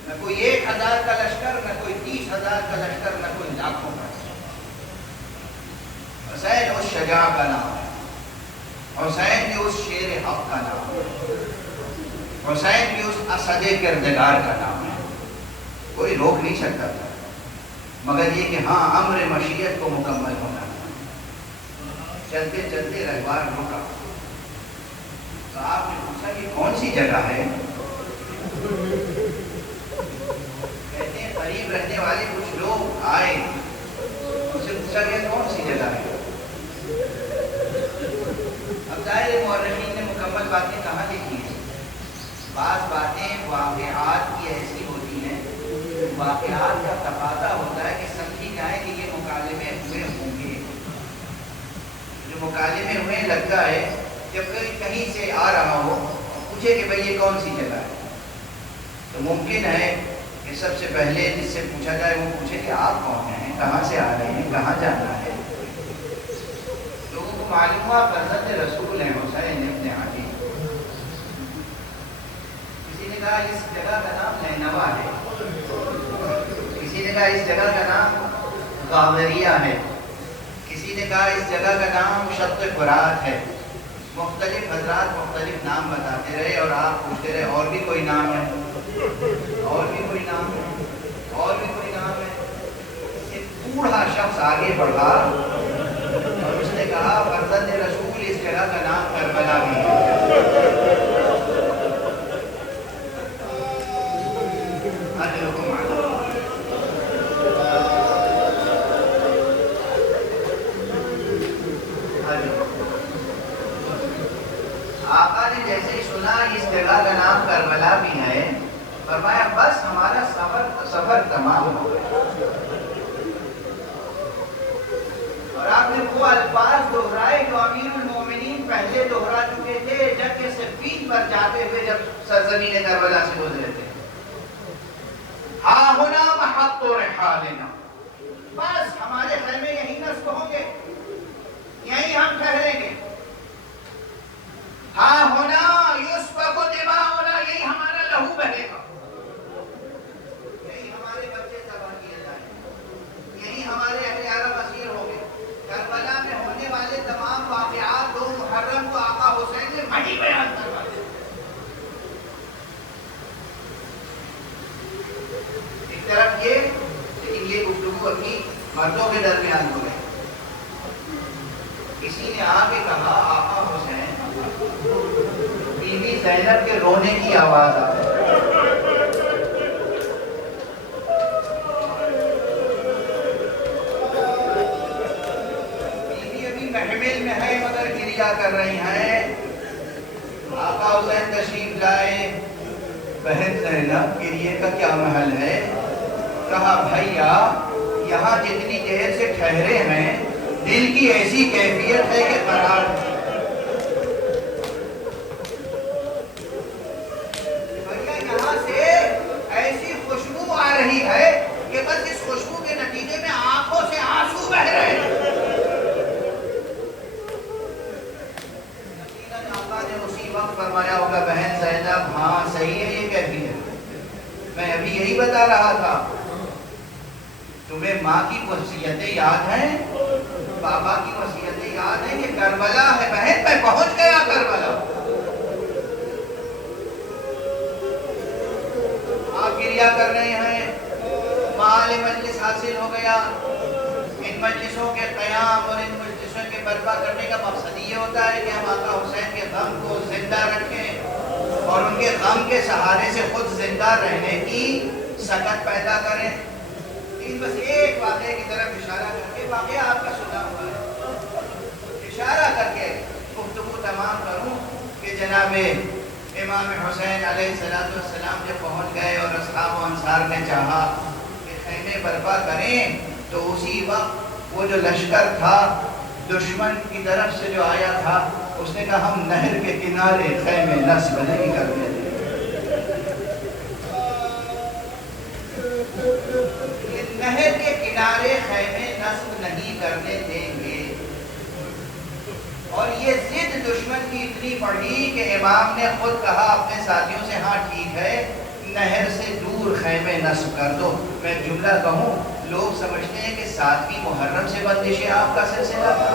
نہ کوئی 1000 کا لشکر، نہ کوئی 30,000 کا لشکر، نہ کوئی لاکھوں کا. حسین اس شجاع کا نام ہے، حسین بھی اس شیر حق کا نام ہے، حسین بھی اس اسد کردگار کا نام ہے. کوئی روک نہیں سکتا تھا، مگر یہ کہ ہاں امر مشیت کو مکمل ہونا. چلتے چلتے رہوار رکا. تو آپ نے پوچھا یہ کون سی جگہ ہے؟ کہتے ہیں قریب رہنے والے کچھ لوگ آئے، ان سے پوچھا گیا کون سی جگہ ہے؟ اب ظاہر مورخین نے مکمل باتیں کہاں لکھی ہیں؟ بعض باتیں واقعات کی ایسی ہوتی ہیں، واقعات کا تقاضا ہوتا ہے کہ سمجھی جائے کہ یہ مکالمے ہوئے ہوں گے۔ جو مکالمے ہوئے لگتا ہے جب کوئی کہیں سے آ رہا ہو پوچھے کہ بھئی یہ کون سی جگہ ہے، تو ممکن ہے کہ سب سے پہلے جس سے پوچھا جائے وہ پوچھے کہ آپ کون ہیں، کہاں سے آ رہے ہیں، کہاں جانا ہے۔ لوگوں کو معلوم ہوا فرزند رسول ہیں حسین ابن علی۔ کسی نے کہا اس جگہ کا نام نینوا ہے، کسی نے کہا اس جگہ کا نام غاوریہ ہے، کسی نے کہا اس جگہ کا نام شط فرات ہے۔ مختلف حضرات مختلف نام بتاتے رہے اور آپ پوچھتے رہے اور بھی کوئی نام ہے، اور بھی کوئی نام ہے، اور بھی کوئی نام ہے۔ ایک بوڑھا شخص آگے بڑھا اور اس نے کہا فرزند رسول اس جگہ کا نام کربلا بھی ہے۔ آقا نے جیسے ہی سنا اس جگہ کا نام کربلا بھی ہے، فرمایا بس ہمارا سفر تمام ہو گیا۔ اور آپ نے وہ الفاظ دہرائے جو امیر المومنین پہلے دہرا چکے تھے جب کہ صفین پر جاتے ہوئے جب سرزمین کربلا سے گزرے تھے۔ ہاں ہونا محط رحالنا، بس ہمارے خیمے یہیں نصب ہوں گے، یہیں ہم ٹھہریں گے۔ ہاں ہونا یسفک دماؤنا، یہی ہمارا لہو بہے گا، یہی ہمارے بچے تباہ کیے جائیں گے، یہی ہمارے اہل عرب اسیر ہوں گے۔ کربلا میں ہونے والے تمام واقعات دو محرم کو آقا حسین نے وہی بیان کروا دیا۔ ایک طرف یہ، لیکن یہ گفتگو اپنی مردوں کے درمیان ہو گئی۔ کسی نے آ کے کہا آقا حسین، بیوی زینب کے رونے کی آواز آ رہی ہے۔ بیوی ابھی محمل میں ہے مگر گریہ کر رہی ہیں۔ آقا حسین تشریف لائے، بہن زینب گریہ کا کیا محل ہے؟ کہا بھائیا یہاں جتنی دیر سے ٹھہرے ہیں دل کی ایسی کیفیت ہے کہ قرار بھائیا یہاں سے ایسی خوشبو آ رہی ہے کہ بس اس خوشبو کے نتیجے میں آنکھوں سے آنسو بہ رہے ہیں۔ یقیناً آقا نے اسی وقت فرمایا ہوگا بہن زینب ہاں صحیح ہے یہ کیفیت، میں ابھی یہی بتا رہا تھا۔ تمہیں ماں کی وصیتیں یاد ہیں، بابا کی وصیتیں یاد ہیں کہ کربلا ہے بہن، میں پہنچ گیا کربلا۔ آپ گریہ کر رہے ہیں، مال مجلس حاصل ہو گیا۔ ان مجلسوں کے قیام اور ان مجلسوں کے برپا کرنے کا مقصد یہ ہوتا ہے کہ ہم آقا حسین کے غم کو زندہ رکھیں اور ان کے غم کے سہارے سے خود زندہ رہنے کی سکت پیدا کریں۔ بس ایک واقعے کی طرف اشارہ کر کے، واقعہ آپ کا سنا ہوا ہے، اشارہ کر کے گفتگو تمام کروں کہ جناب امام حسین علیہ السلام جب پہنچ گئے اور اصحاب و انصار نے چاہا کہ خیمے برپا کریں تو اسی وقت وہ جو لشکر تھا دشمن کی طرف سے جو آیا تھا اس نے کہا ہم نہر کے کنارے خیمے نصب نہیں کرتے تھے۔ نہر کے کنارے خیمے نصب نہیں کرنے دیں گے، اور یہ ضد دشمن کی اتنی بڑھی کہ امام نے خود کہا اپنے ساتھیوں سے ہاں ٹھیک ہے نہر سے دور خیمے نصب کر دو۔ میں جملہ کہوں، لوگ سمجھتے ہیں کہ 7ویں محرم سے بندش آپ کا سلسلہ تھا۔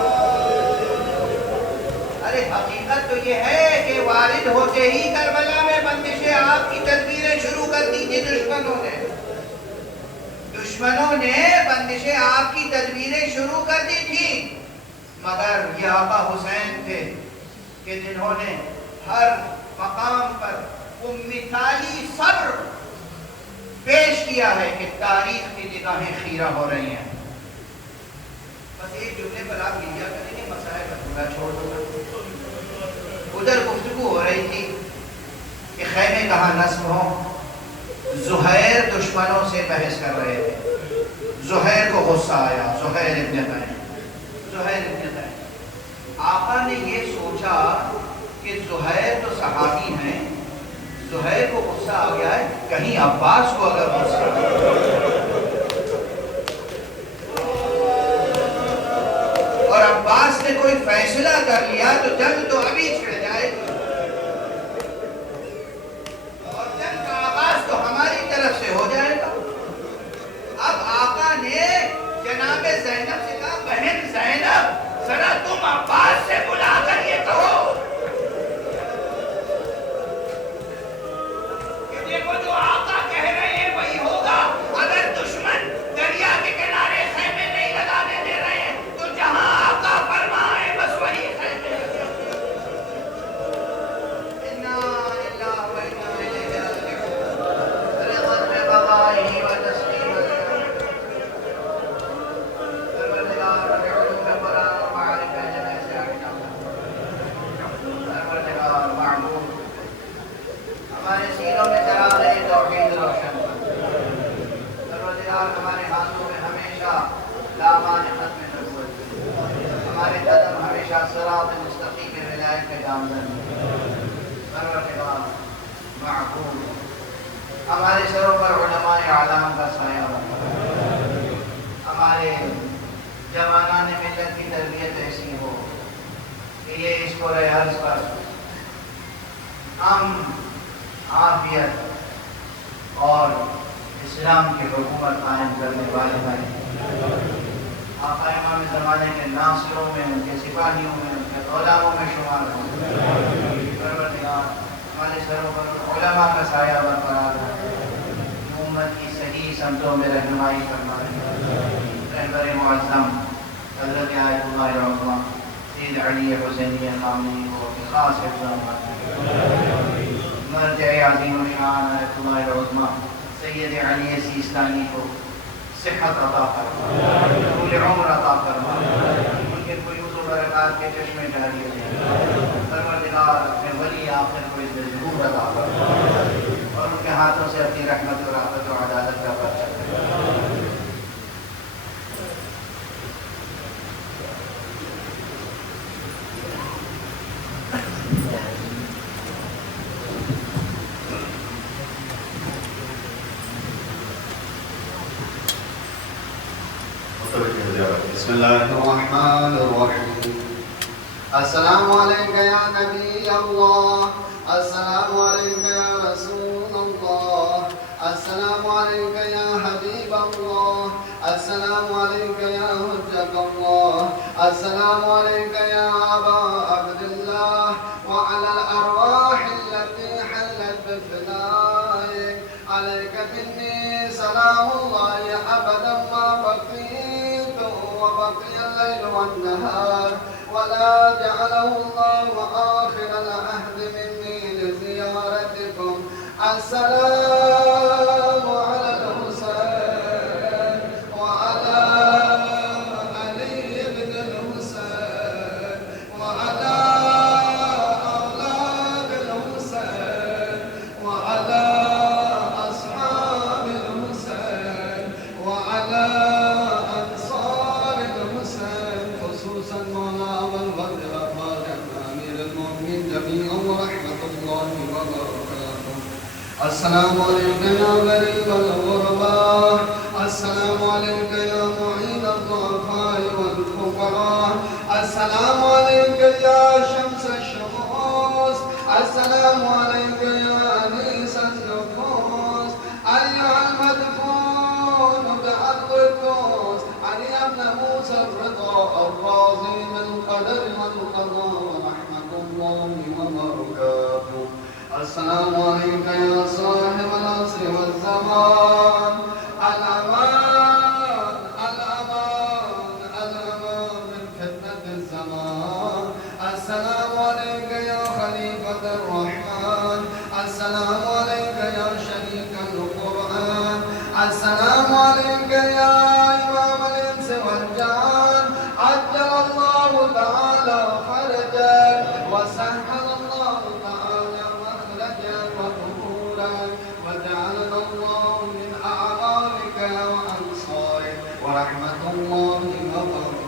ارے حقیقت تو یہ ہے کہ وارد ہوتے ہی کربلا میں بندش آپ کی تدبیریں شروع کر دی تھی دشمنوں نے۔ دشمنوں نے بندش آپ کی تدبیریں شروع کر دی تھی، مگر یہ آقا حسین تھے کہ جنہوں نے ہر مقام پر وہ مثالی صبر پیش کیا ہے کہ تاریخ کی نگاہیں خیرہ ہو رہی ہیں. بس ایک جملے پر آپ لیا کریں گے، مسائل کا پورا چھوڑ دو. ادھر گفتگو ہو رہی تھی کہ خیمے کہاں نصب ہوں. زہیر دشمنوں سے بحث کر رہے تھے. زہیر کو غصہ آیا. زہیر ابن قین آقا نے یہ سوچا کہ زہیر تو صحابی ہیں، زہیر کو غصہ آ گیا ہے، کہیں عباس کو اگر غصہ آ گیا اور عباس نے کوئی فیصلہ کر لیا تو جنگ تو ابھی چھڑ جائے گی اور جنگ کا آغاز تو ہماری طرف سے ہو جائے گا. اب آقا نے جناب زینب سے کہا بہن زینب ذرا تم عباس سے بلا کر یہ کہو کہ دیکھو جو آقا کہہ رہے ہیں وہی ہوگا. اگر دشمن دریا کے کنارے خیمے نہیں لگانے دے رہے ہیں تو جہاں آقا فرمائے بس وہی خیمے. انا للہ و انا الیہ راجعون. رضا بقائه وتسليما ہمارے سینوں میں چراغ توحید روشن. پروردگار ہمارے ہاتھوں میں ہمیشہ دامان ختم نبوت، ہمارے قدم ہمیشہ صراط مستقیم کے ولایت کے گامزن. پروردگار معقول ہمارے سروں پر علماء اعلام کا سایہ ہو. ہمارے جوانان ملت کی تربیت ایسی ہو کہ یہ اس کو عرض پر ہم عافیت اور اسلام کی حکومت قائم کرنے والے ہیں. آقا امام زمانے کے ناصروں میں، ان کے سپاہیوں میں، ان کے غلاموں میں شمار ہوں. پروردگار ہمارے سروں پر علماء کا سایہ برقرار ہے. امت کی صحیح سمتوں میں رہنمائی فرمائے. رہبر معظم حضرت آیت اللہ عظمہ سید علی حسینی خامنی کو خاص حفظ مرجع عظیم الشان آیت اللہ عظمہ سید علی سیستانی کو صحت عطا فرمائے، طول عمر عطا فرمائے، ان کے فیوض و برکات کے چشمے جاری دے. پروردگار اپنے ولی آخر کو اس ظہور عطا فرمائے اور ان کے ہاتھوں سے اپنی رحمت و رحمت و عدالت کا پرچہ کرے. بسم اللہ الرحمن الرحیم. السلام علیکم یا نبی اللہ، السلام علیکم یا رسول اللہ، السلام علیکم یا حبیب اللہ، السلام علیکم یا حجت اللہ، السلام علیکم یا ابا عبداللہ وعلی الارواح التي حلت بفنائك. عليك مني سلام الله أبدا ما بقيت وبقي الليل والنهار، ولا جعله الله آخر العهد مني لزيارتكم. السلام على الحسين وعلى علي بن الحسين وعلى أولاد الحسين وعلى أصحاب الحسين وعلى أنصار الحسين، خصوصا مولا أبا الفضل الفاضل أمير المؤمنين جميعا ورحمة الله وبركاته. السلام عليك يا غريب الغرباء، السلام عليك يا معين الضعفاء والفقراء، السلام عليك يا شمس الشموس، السلام عليك يا أنيس النفوس، أيها المدفون بأرض القدس، علي بن موسى الرضا الراضي بالقدر والقضاء ورحمة الله وبركاته. السلام عليك يا صاحب العصر والزمان، الأمان الأمان الأمان من فتنة الزمان. السلام عليك يا خليفة السلام عليك يا إمام الإنس والجان عجل الله تعالى فرجك وسهل الله تعالى مخرجا وظهورا وجعلنا الله من أعمالك وأنصارك ورحمة الله وبركاته